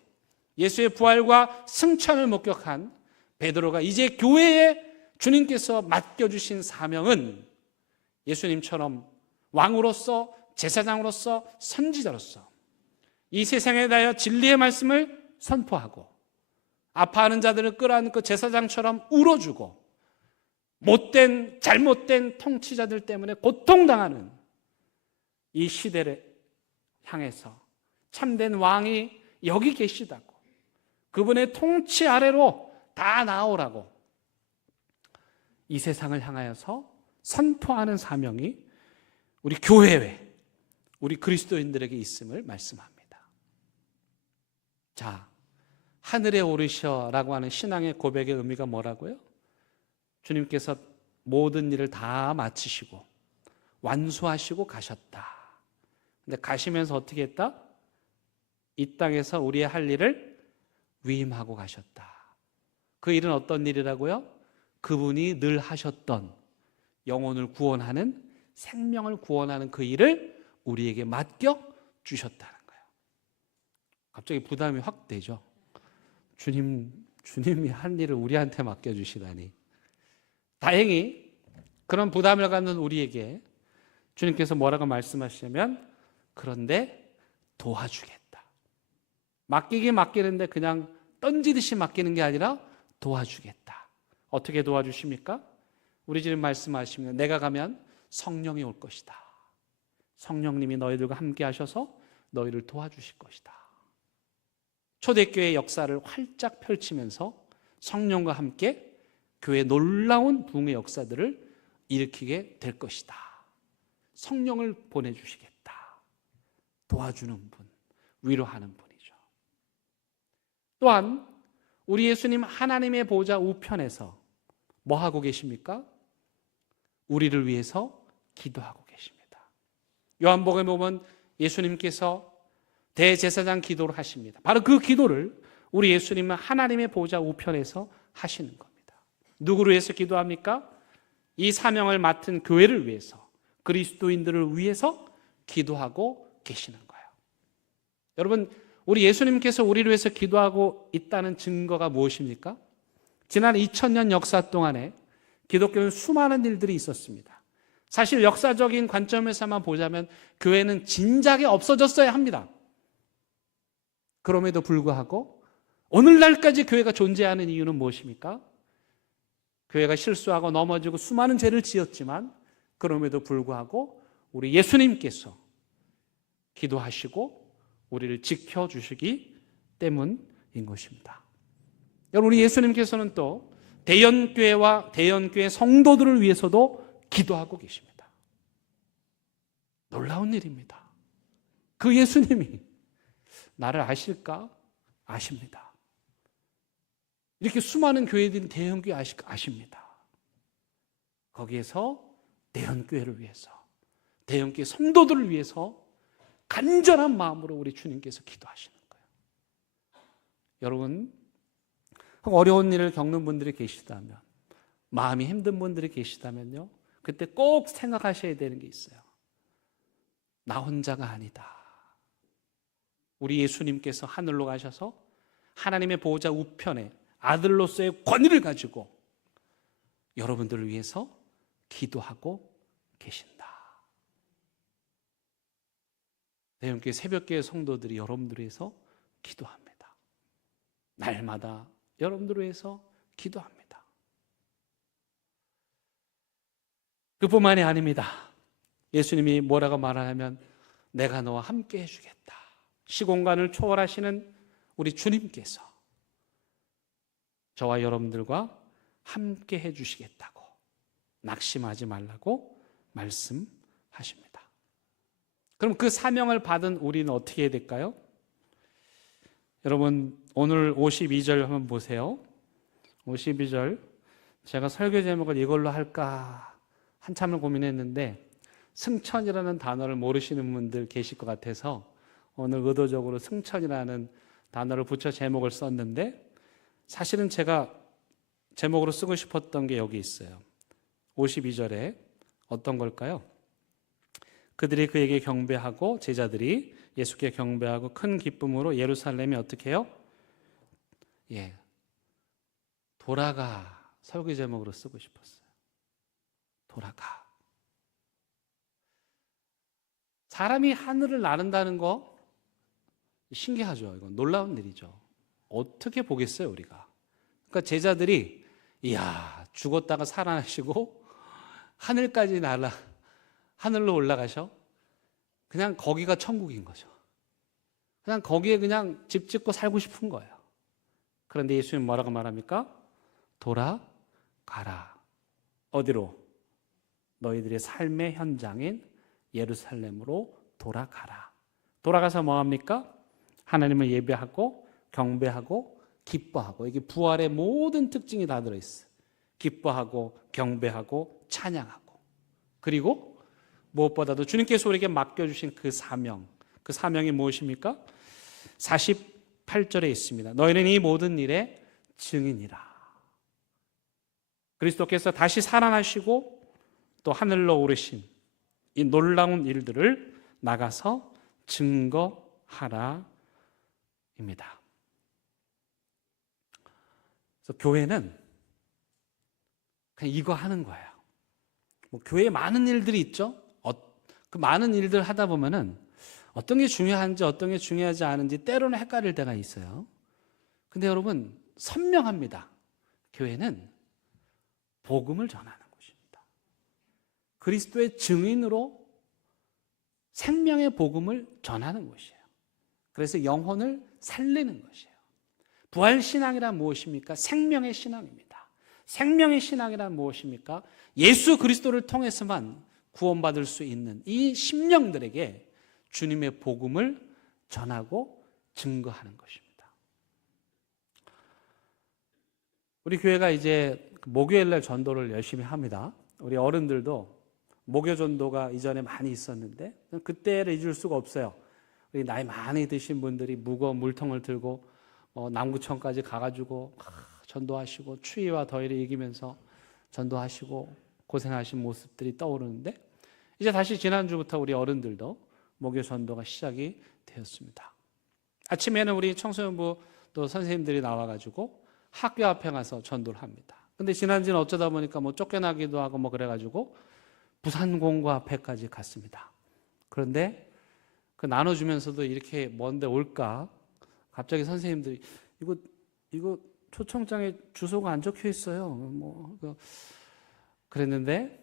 예수의 부활과 승천을 목격한 베드로가 이제 교회에 주님께서 맡겨주신 사명은 예수님처럼 왕으로서, 제사장으로서, 선지자로서 이 세상에 대하여 진리의 말씀을 선포하고 아파하는 자들을 끌어안고 제사장처럼 울어주고 잘못된 통치자들 때문에 고통당하는 이 시대를 향해서 참된 왕이 여기 계시다고, 그분의 통치 아래로 다 나오라고 이 세상을 향하여서 선포하는 사명이 우리 교회에, 우리 그리스도인들에게 있음을 말씀합니다. 자, 하늘에 오르셔라고 하는 신앙의 고백의 의미가 뭐라고요? 주님께서 모든 일을 다 마치시고 완수하시고 가셨다. 근데 가시면서 어떻게 했다? 이 땅에서 우리의 할 일을 위임하고 가셨다. 그 일은 어떤 일이라고요? 그분이 늘 하셨던 영혼을 구원하는, 생명을 구원하는 그 일을 우리에게 맡겨 주셨다는 거예요. 갑자기 부담이 확 되죠. 주님이 한 일을 우리한테 맡겨 주시다니. 다행히 그런 부담을 갖는 우리에게 주님께서 뭐라고 말씀하시냐면, 그런데 도와주겠다. 맡기는데 그냥 던지듯이 맡기는 게 아니라 도와주겠다. 어떻게 도와주십니까? 우리 주님 말씀하시면 내가 가면 성령이 올 것이다. 성령님이 너희들과 함께 하셔서 너희를 도와주실 것이다. 초대교회의 역사를 활짝 펼치면서 성령과 함께 교회의 놀라운 부흥의 역사들을 일으키게 될 것이다. 성령을 보내주시겠다. 도와주는 분, 위로하는 분이죠. 또한 우리 예수님 하나님의 보좌 우편에서 뭐 하고 계십니까? 우리를 위해서 기도하고 계십니다. 요한복음에 보면 예수님께서 대제사장 기도를 하십니다. 바로 그 기도를 우리 예수님은 하나님의 보좌 우편에서 하시는 겁니다. 누구를 위해서 기도합니까? 이 사명을 맡은 교회를 위해서, 그리스도인들을 위해서 기도하고 계시는 거예요. 여러분, 우리 예수님께서 우리를 위해서 기도하고 있다는 증거가 무엇입니까? 지난 2000년 역사 동안에 기독교는 수많은 일들이 있었습니다. 사실 역사적인 관점에서만 보자면 교회는 진작에 없어졌어야 합니다. 그럼에도 불구하고 오늘날까지 교회가 존재하는 이유는 무엇입니까? 교회가 실수하고 넘어지고 수많은 죄를 지었지만 그럼에도 불구하고 우리 예수님께서 기도하시고 우리를 지켜주시기 때문인 것입니다. 여러분, 우리 예수님께서는 또 대연교회와 대연교회 성도들을 위해서도 기도하고 계십니다. 놀라운 일입니다. 그 예수님이 나를 아실까? 아십니다. 이렇게 수많은 교회들이 대연교회 아십니다. 거기에서 대연교회를 위해서, 대연교회 성도들을 위해서 간절한 마음으로 우리 주님께서 기도하시는 거예요. 여러분, 어려운 일을 겪는 분들이 계시다면, 마음이 힘든 분들이 계시다면요, 그때 꼭 생각하셔야 되는 게 있어요. 나 혼자가 아니다. 우리 예수님께서 하늘로 가셔서 하나님의 보호자 우편에 아들로서의 권위를 가지고 여러분들을 위해서 기도하고 계신다. 대형교회 새벽교회 성도들이 여러분들을 위해서 기도합니다. 날마다 여러분들을 위해서 기도합니다. 그뿐만이 아닙니다. 예수님이 뭐라고 말하냐면 내가 너와 함께 해주겠다. 시공간을 초월하시는 우리 주님께서 저와 여러분들과 함께 해주시겠다고 낙심하지 말라고 말씀하십니다. 그럼 그 사명을 받은 우리는 어떻게 해야 될까요? 여러분 오늘 52절 한번 보세요. 52절 제가 설교 제목을 이걸로 할까 한참을 고민했는데 승천이라는 단어를 모르시는 분들 계실 것 같아서 오늘 의도적으로 승천이라는 단어를 붙여 제목을 썼는데 사실은 제가 제목으로 쓰고 싶었던 게 여기 있어요. 52절에 어떤 걸까요? 그들이 그에게 경배하고 제자들이 예수께 경배하고 큰 기쁨으로 예루살렘에 어떻게 해요? 돌아가 설교 제목으로 쓰고 싶었어요. 돌아가. 사람이 하늘을 나른다는 거 신기하죠. 이건 놀라운 일이죠. 어떻게 보겠어요, 우리가? 그러니까 제자들이 이야, 죽었다가 살아나시고 하늘까지 하늘로 올라가셔. 그냥 거기가 천국인 거죠. 그냥 거기에 그냥 집 짓고 살고 싶은 거예요. 그런데 예수님 뭐라고 말합니까? 돌아가라. 어디로? 너희들의 삶의 현장인 예루살렘으로 돌아가라. 돌아가서 뭐 합니까? 하나님을 예배하고 경배하고 기뻐하고, 이게 부활의 모든 특징이 다 들어있어요. 기뻐하고 경배하고 찬양하고, 그리고 무엇보다도 주님께서 우리에게 맡겨주신 그 사명이 무엇입니까? 48절에 있습니다. 너희는 이 모든 일의 증인이라. 그리스도께서 다시 살아나시고 또 하늘로 오르신 이 놀라운 일들을 나가서 증거하라 입니다. 그래서 교회는 그냥 이거 하는 거예요. 뭐 교회에 많은 일들이 있죠. 그 많은 일들 하다 보면은 어떤 게 중요한지 어떤 게 중요하지 않은지 때로는 헷갈릴 때가 있어요. 근데 여러분 선명합니다. 교회는 복음을 전하는 곳입니다. 그리스도의 증인으로 생명의 복음을 전하는 곳이에요. 그래서 영혼을 살리는 것이에요. 부활신앙이란 무엇입니까? 생명의 신앙입니다. 생명의 신앙이란 무엇입니까? 예수 그리스도를 통해서만 구원받을 수 있는 이 심령들에게 주님의 복음을 전하고 증거하는 것입니다. 우리 교회가 이제 목요일날 전도를 열심히 합니다. 우리 어른들도 목요 전도가 이전에 많이 있었는데 그때를 잊을 수가 없어요. 우리 나이 많이 드신 분들이 무거운 물통을 들고 남구청까지 가가지고 전도하시고 추위와 더위를 이기면서 전도하시고 고생하신 모습들이 떠오르는데, 이제 다시 지난주부터 우리 어른들도 목요 전도가 시작이 되었습니다. 아침에는 우리 청소년부 또 선생님들이 나와가지고 학교 앞에 가서 전도를 합니다. 근데 지난주는 어쩌다 보니까 뭐 쫓겨나기도 하고 뭐 그래가지고 부산공고 앞에까지 갔습니다. 그런데 그 나눠주면서도 이렇게 먼데 올까? 갑자기 선생님들이 이거 초청장에 주소가 안 적혀 있어요. 그랬는데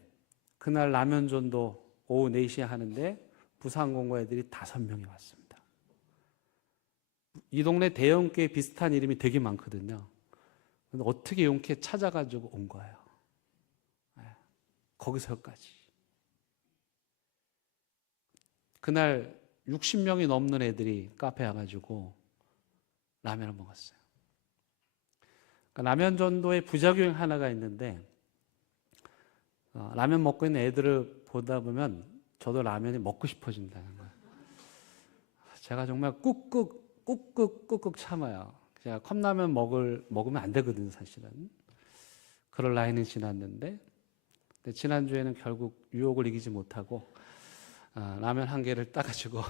그날 라면 전도 오후 4시에 하는데 부산공고 애들이 5명이 왔습니다. 이 동네 대형교회 비슷한 이름이 되게 많거든요. 근데 어떻게 용케 찾아가지고 온 거예요. 거기서까지. 그날 60명이 넘는 애들이 카페에 와가지고 라면을 먹었어요. 그러니까 라면 전도의 부작용 하나가 있는데, 라면 먹고 있는 애들을 보다 보면 저도 라면이 먹고 싶어진다는 거예요. 제가 정말 꾹꾹 참아요. 제가 컵라면 먹으면 안 되거든요, 사실은. 그럴 나이는 지났는데, 지난주에는 결국 유혹을 이기지 못하고 라면 한 개를 따가지고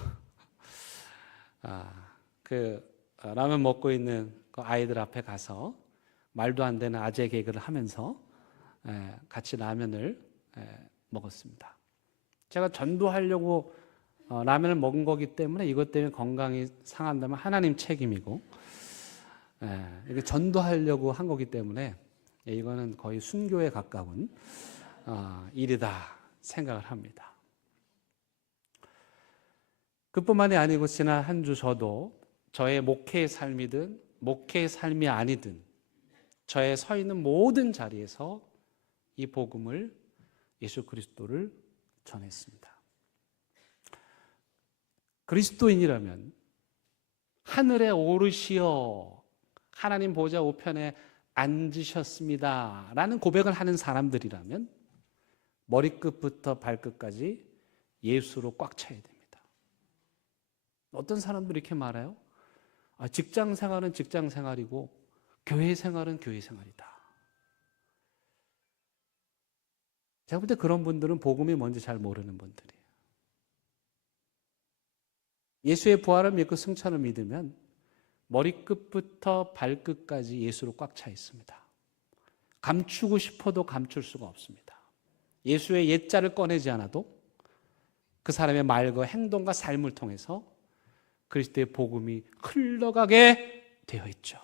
라면 먹고 있는 그 아이들 앞에 가서 말도 안 되는 아재 개그를 하면서 같이 라면을 먹었습니다. 제가 전도하려고 라면을 먹은 거기 때문에 이것 때문에 건강이 상한다면 하나님 책임이고, 이게 전도하려고 한 거기 때문에 이거는 거의 순교에 가까운 일이다 생각을 합니다. 그뿐만이 아니고 지난 한 주 저도 저의 목회의 삶이든 목회의 삶이 아니든 저의 서 있는 모든 자리에서 이 복음을 예수 그리스도를 전했습니다. 그리스도인이라면 하늘에 오르시어 하나님 보좌 우편에 앉으셨습니다 라는 고백을 하는 사람들이라면 머리끝부터 발끝까지 예수로 꽉 차야 됩니다. 어떤 사람들이 이렇게 말해요? 직장 생활은 직장 생활이고 교회 생활은 교회 생활이다. 제가 볼 때 그런 분들은 복음이 뭔지 잘 모르는 분들이에요. 예수의 부활을 믿고 승천을 믿으면 머리끝부터 발끝까지 예수로 꽉 차 있습니다. 감추고 싶어도 감출 수가 없습니다. 예수의 옛자를 꺼내지 않아도 그 사람의 말과 행동과 삶을 통해서 그리스도의 복음이 흘러가게 되어 있죠.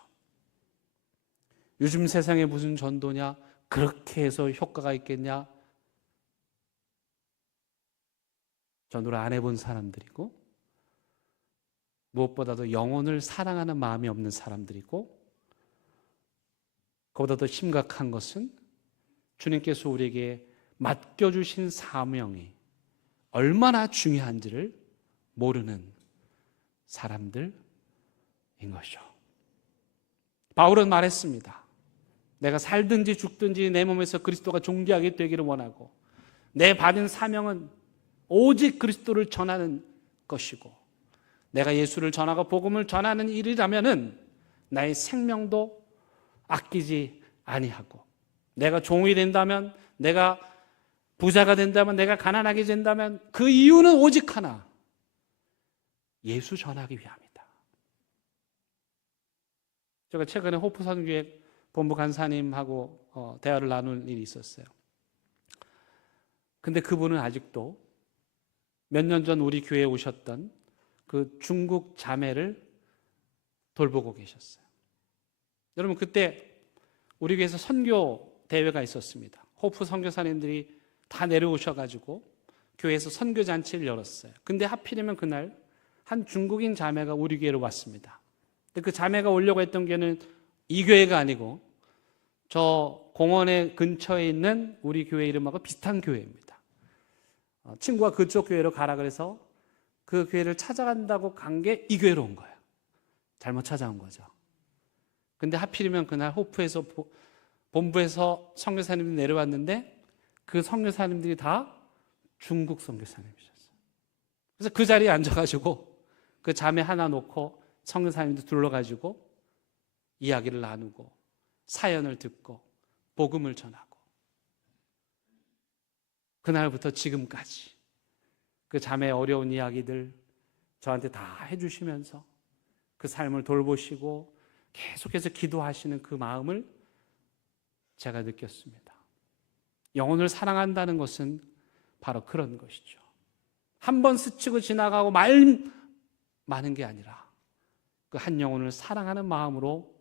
요즘 세상에 무슨 전도냐? 그렇게 해서 효과가 있겠냐? 전도를 안 해본 사람들이고 무엇보다도 영혼을 사랑하는 마음이 없는 사람들이고 그보다 더 심각한 것은 주님께서 우리에게 맡겨주신 사명이 얼마나 중요한지를 모르는 사람들인 것이죠. 바울은 말했습니다. 내가 살든지 죽든지 내 몸에서 그리스도가 존귀하게 되기를 원하고 내 받은 사명은 오직 그리스도를 전하는 것이고 내가 예수를 전하고 복음을 전하는 일이라면은 나의 생명도 아끼지 아니하고 내가 종이 된다면 내가 부자가 된다면 내가 가난하게 된다면 그 이유는 오직 하나 예수 전하기 위함이다. 제가 최근에 호프선교회 본부 간사님하고 대화를 나눌 일이 있었어요. 근데 그분은 아직도 몇 년 전 우리 교회에 오셨던 그 중국 자매를 돌보고 계셨어요. 여러분 그때 우리 교회에서 선교 대회가 있었습니다. 호프 선교사님들이 다 내려오셔가지고 교회에서 선교 잔치를 열었어요. 근데 하필이면 그날 한 중국인 자매가 우리 교회로 왔습니다. 근데 그 자매가 오려고 했던 교회는 이 교회가 아니고 저 공원의 근처에 있는 우리 교회 이름하고 비슷한 교회입니다. 친구가 그쪽 교회로 가라 그래서 그 교회를 찾아간다고 간 게 이 교회로 온 거예요. 잘못 찾아온 거죠. 근데 하필이면 그날 호프에서 본부에서 선교사님들이 내려왔는데 그 선교사님들이 다 중국 선교사님이셨어요. 그래서 그 자리에 앉아가지고 그 자매 하나 놓고 선교사님들 둘러가지고 이야기를 나누고 사연을 듣고 복음을 전하고 그날부터 지금까지 그 자매의 어려운 이야기들 저한테 다 해주시면서 그 삶을 돌보시고 계속해서 기도하시는 그 마음을 제가 느꼈습니다. 영혼을 사랑한다는 것은 바로 그런 것이죠. 한 번 스치고 지나가고 마는 게 아니라 그 한 영혼을 사랑하는 마음으로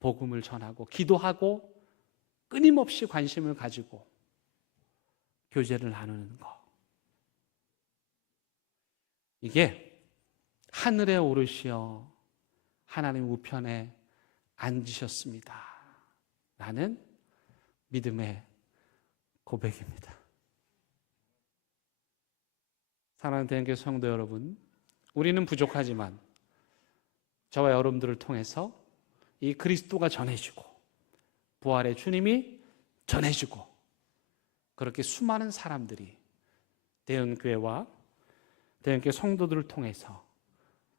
복음을 전하고 기도하고 끊임없이 관심을 가지고 교제를 나누는 것. 이게 하늘에 오르시어 하나님 우편에 앉으셨습니다 라는 믿음의 고백입니다. 사랑하는 대형교회 성도 여러분, 우리는 부족하지만 저와 여러분들을 통해서 이 그리스도가 전해지고 부활의 주님이 전해지고 그렇게 수많은 사람들이 대형교회와 대형교회 성도들을 통해서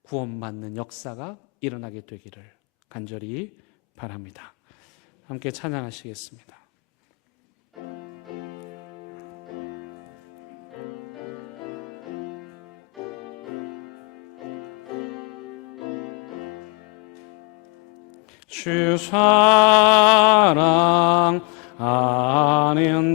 구원받는 역사가 일어나게 되기를 간절히 바랍니다. 함께 찬양하시겠습니다. 주 사랑하는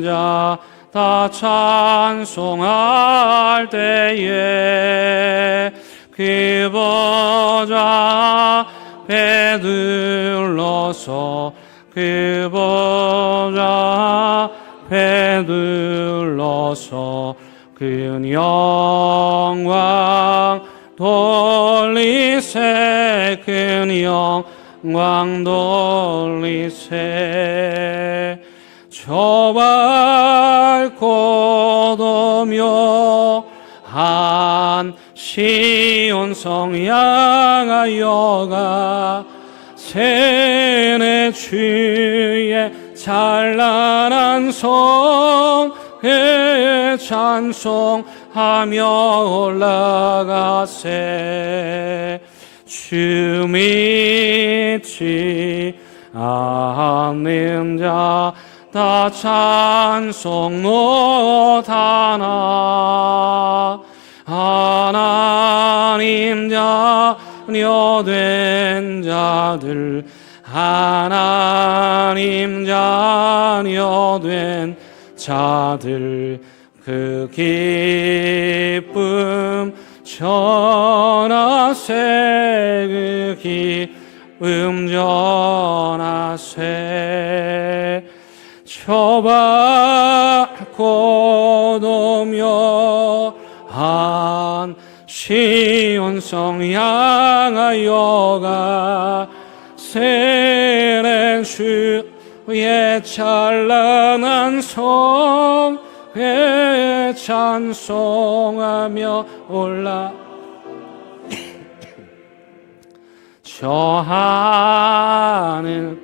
자 다 찬송할 때에 그 보좌 앞에 들러서 그 보좌 앞에 들러서 그 영광 돌리세 그 영광 돌리세 저 밝고 시온성 향하여가 세례 주의 찬란한 성에 찬송하며 올라가세. 주 믿지 않는 자 다 찬송 못하나. 하나님 자녀 된 자들, 하나님 자녀 된 자들, 그 기쁨 전하세. 그 기쁨 전하세. 저 밝고 도묘한 시온성 향하여가 세례 주의 찬란한 성에 찬송하며 올라. 저 하늘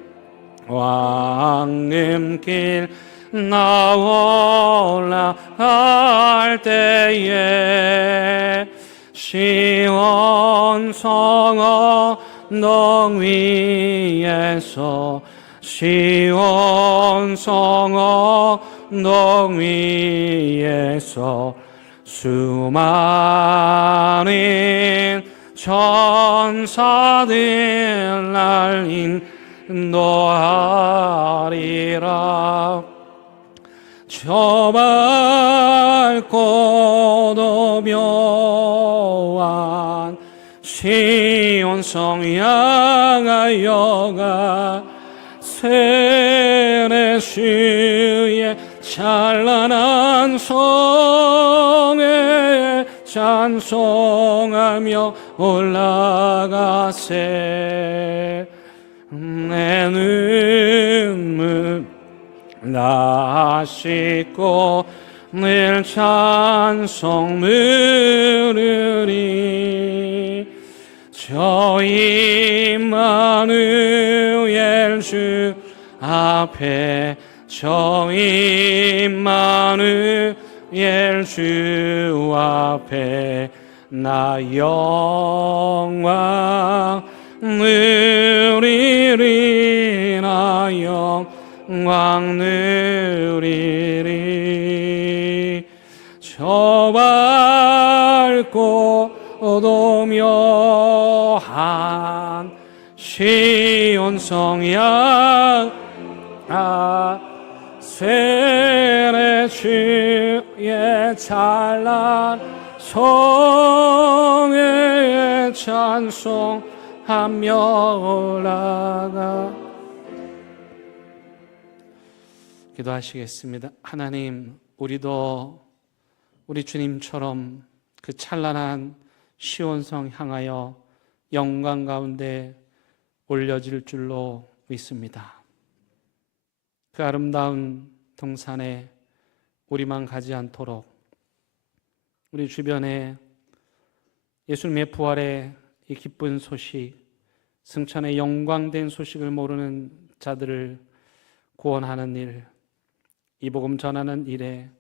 왕님길 나 올라갈 때에 시온 성 언덕 위에서, 시온 성 언덕 위에서 수많은 천사들 날 인도하리라. 저 밝고 도묘한 시온성 향하여가 세례 주의 찬란한 성에 찬송하며 올라가세. 내 눈물 다 씻고 늘 찬송 부르리. 저 임마누엘 주 앞에, 저 임마누엘 주 앞에 나 영광 누리리. 나 영광 누리리. 저 밝고 도묘한 시온성 향하 세례 주의 찬란 성에 찬송하며 올라가. 기도하시겠습니다. 하나님, 우리도 우리 주님처럼 그 찬란한 시온성 향하여 영광 가운데 올려질 줄로 믿습니다. 그 아름다운 동산에 우리만 가지 않도록 우리 주변에 예수님의 부활의 이 기쁜 소식, 승천의 영광된 소식을 모르는 자들을 구원하는 일, 이 복음 전하는 일에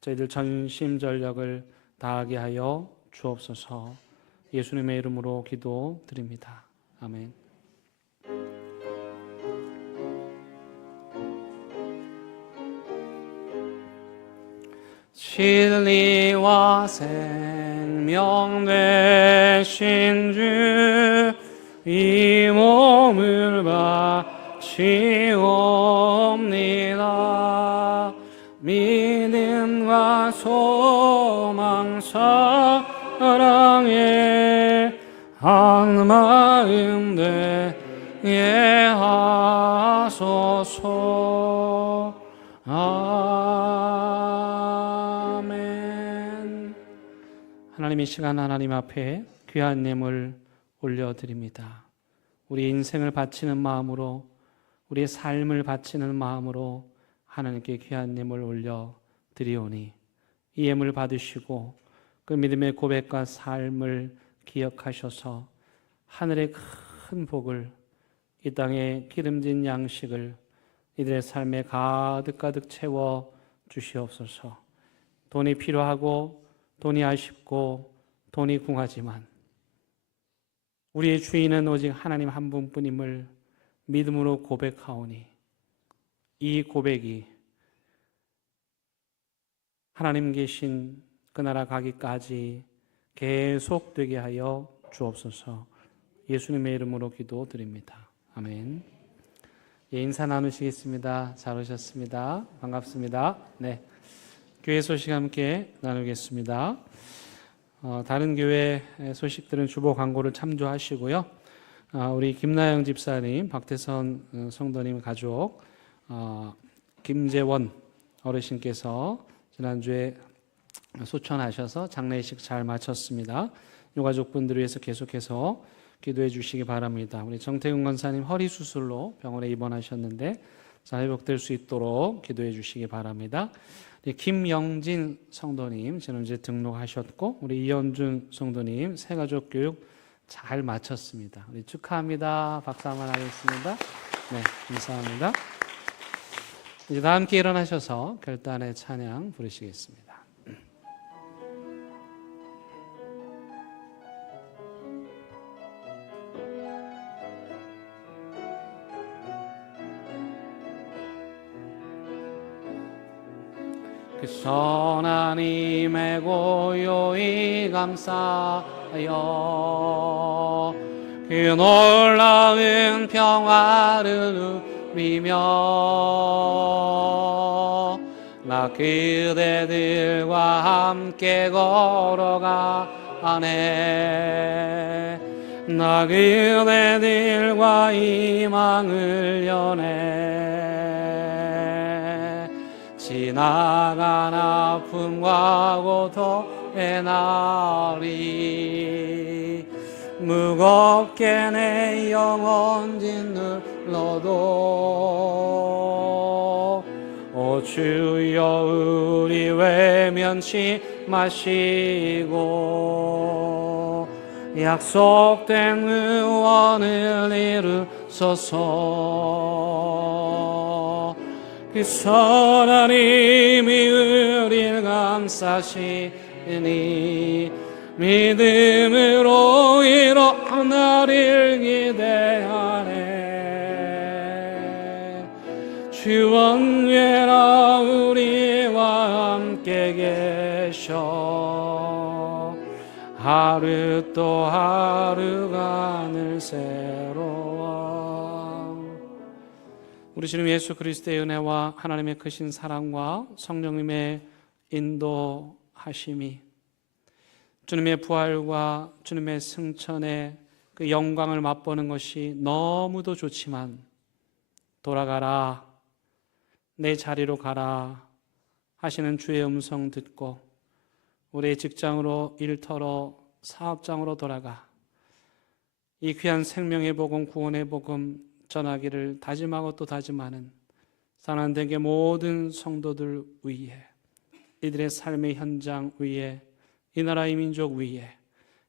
저희들 전심전력을 다하게 하여 주옵소서. 예수님의 이름으로 기도드립니다. 아멘. 진리와 생명 되신 주, 이 몸을 바치옵니다. 믿음과 소망 사랑에 한 마음 되게 하소서. 아멘. 하나님, 이 시간 하나님 앞에 귀한 예물 올려드립니다. 우리 인생을 바치는 마음으로, 우리의 삶을 바치는 마음으로 하나님께 귀한 예물 올려드리오니 이 예물 받으시고 그 믿음의 고백과 삶을 기억하셔서 하늘의 큰 복을, 이 땅의 기름진 양식을 이들의 삶에 가득 채워 주시옵소서. 돈이 필요하고 돈이 아쉽고 돈이 궁하지만 우리의 주인은 오직 하나님 한 분뿐임을 믿음으로 고백하오니 이 고백이 하나님 계신 그 나라 가기까지 계속되게 하여 주옵소서. 예수님의 이름으로 기도드립니다. 아멘. 예, 인사 나누시겠습니다. 잘 오셨습니다. 반갑습니다. 네, 교회 소식 함께 나누겠습니다. 다른 교회 소식들은 주보 광고를 참조하시고요. 우리 김나영 집사님, 박태선 성도님 가족, 김재원 어르신께서 지난주에 소천하셔서 장례식 잘 마쳤습니다. 유가족분들을 위해서 계속해서 기도해 주시기 바랍니다. 우리 정태근 권사님 허리 수술로 병원에 입원하셨는데 잘 회복될 수 있도록 기도해 주시기 바랍니다. 김영진 성도님 지금 이제 등록하셨고, 우리 이현준 성도님 새가족 교육 잘 마쳤습니다. 우리 축하합니다. 박수 한번 하겠습니다. 네, 감사합니다. 이제 다 함께 일어나셔서 결단의 찬양 부르시겠습니다. 그 선하님의 고요히 감사하여 그 놀라운 평화를 누리며 나 그대들과 함께 걸어가네. 나 그대들과 희망을 여네. 지나간 아픔과 고통의 날이 무겁게 내 영혼 짓눌러도 오 주여 우리 외면치 마시고 약속된 의원을 이루소서. 그 선하님이 우리를 감싸시니 믿음으로 일어나를 기대하네. 주 언제나 우리와 함께 계셔 하루 또 하루가 늘 새로워. 우리 주님 예수 그리스도의 은혜와 하나님의 크신 사랑과 성령님의 인도하심이, 주님의 부활과 주님의 승천의 그 영광을 맛보는 것이 너무도 좋지만, 돌아가라, 내 자리로 가라 하시는 주의 음성 듣고 우리의 직장으로, 일터로, 사업장으로 돌아가 이 귀한 생명의 복음, 구원의 복음 전하기를 다짐하고 또 다짐하는 사랑되게 모든 성도들 위해, 이들의 삶의 현장 위에, 이 나라의 민족 위에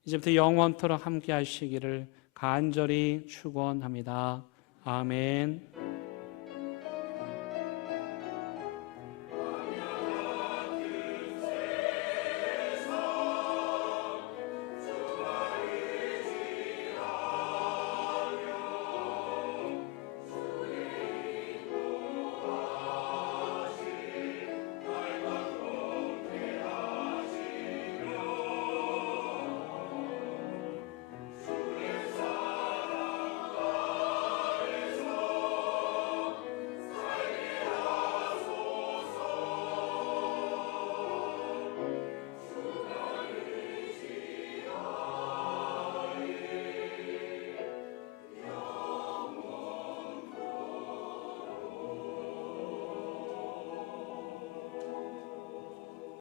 이제부터 영원토록 함께 하시기를 간절히 축원합니다. 아멘.